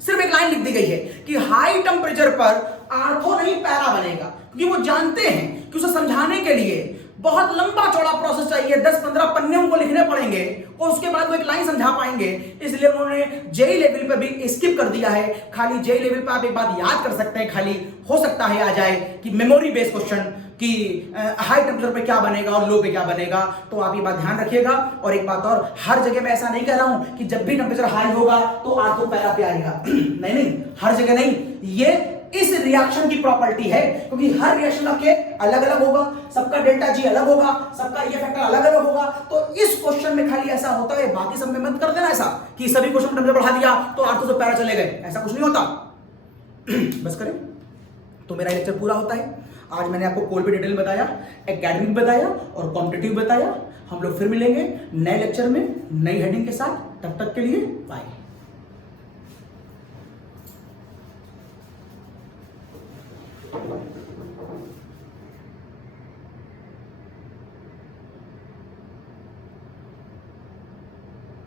सिर्फ एक लाइन लिख दी गई है कि हाई टेम्परेचर पर आर्थो नहीं पैरा बनेगा, क्योंकि वो जानते हैं कि उसे समझाने के लिए बहुत लंबा चौड़ा प्रोसेस चाहिए, 10-15 पन्ने उनको लिखने पड़ेंगे और उसके बाद वो एक लाइन समझा पाएंगे। इसलिए उन्होंने जेई लेवल पर भी स्किप कर दिया है। खाली जेई लेवल पर आप एक बात याद कर सकते हैं, खाली हो सकता है आ जाए कि मेमोरी बेस्ड क्वेश्चन कि हाई टेम्परेचर पे क्या बनेगा और लो पे क्या बनेगा। तो आप ये बात ध्यान रखिएगा। और एक बात और, हर जगह मैं ऐसा नहीं कह रहा हूं कि जब भी टेम्परेचर हाई होगा तो आर्थो पैरा पे आएगा नहीं, हर जगह नहीं। ये इस रिएक्शन की प्रॉपर्टी है, क्योंकि हर रिएक्शन का के अलग अलग होगा, सबका डेल्टा जी अलग होगा, सबका ये फैक्टर अलग अलग होगा। तो इस क्वेश्चन में खाली ऐसा होता है, बाकी सब में मत कर देना ऐसा कि सभी क्वेश्चन में टेम्परेचर बढ़ा दिया तो आर्थो से पैरा चले गए, ऐसा कुछ नहीं होता। बस करें तो मेरा लेक्चर पूरा होता है। आज मैंने आपको कोल पे डिटेल बताया, एकेडमिक बताया और कॉम्पिटिटिव बताया। हम लोग फिर मिलेंगे नए लेक्चर में नई हेडिंग के साथ। तब तक के लिए बाय।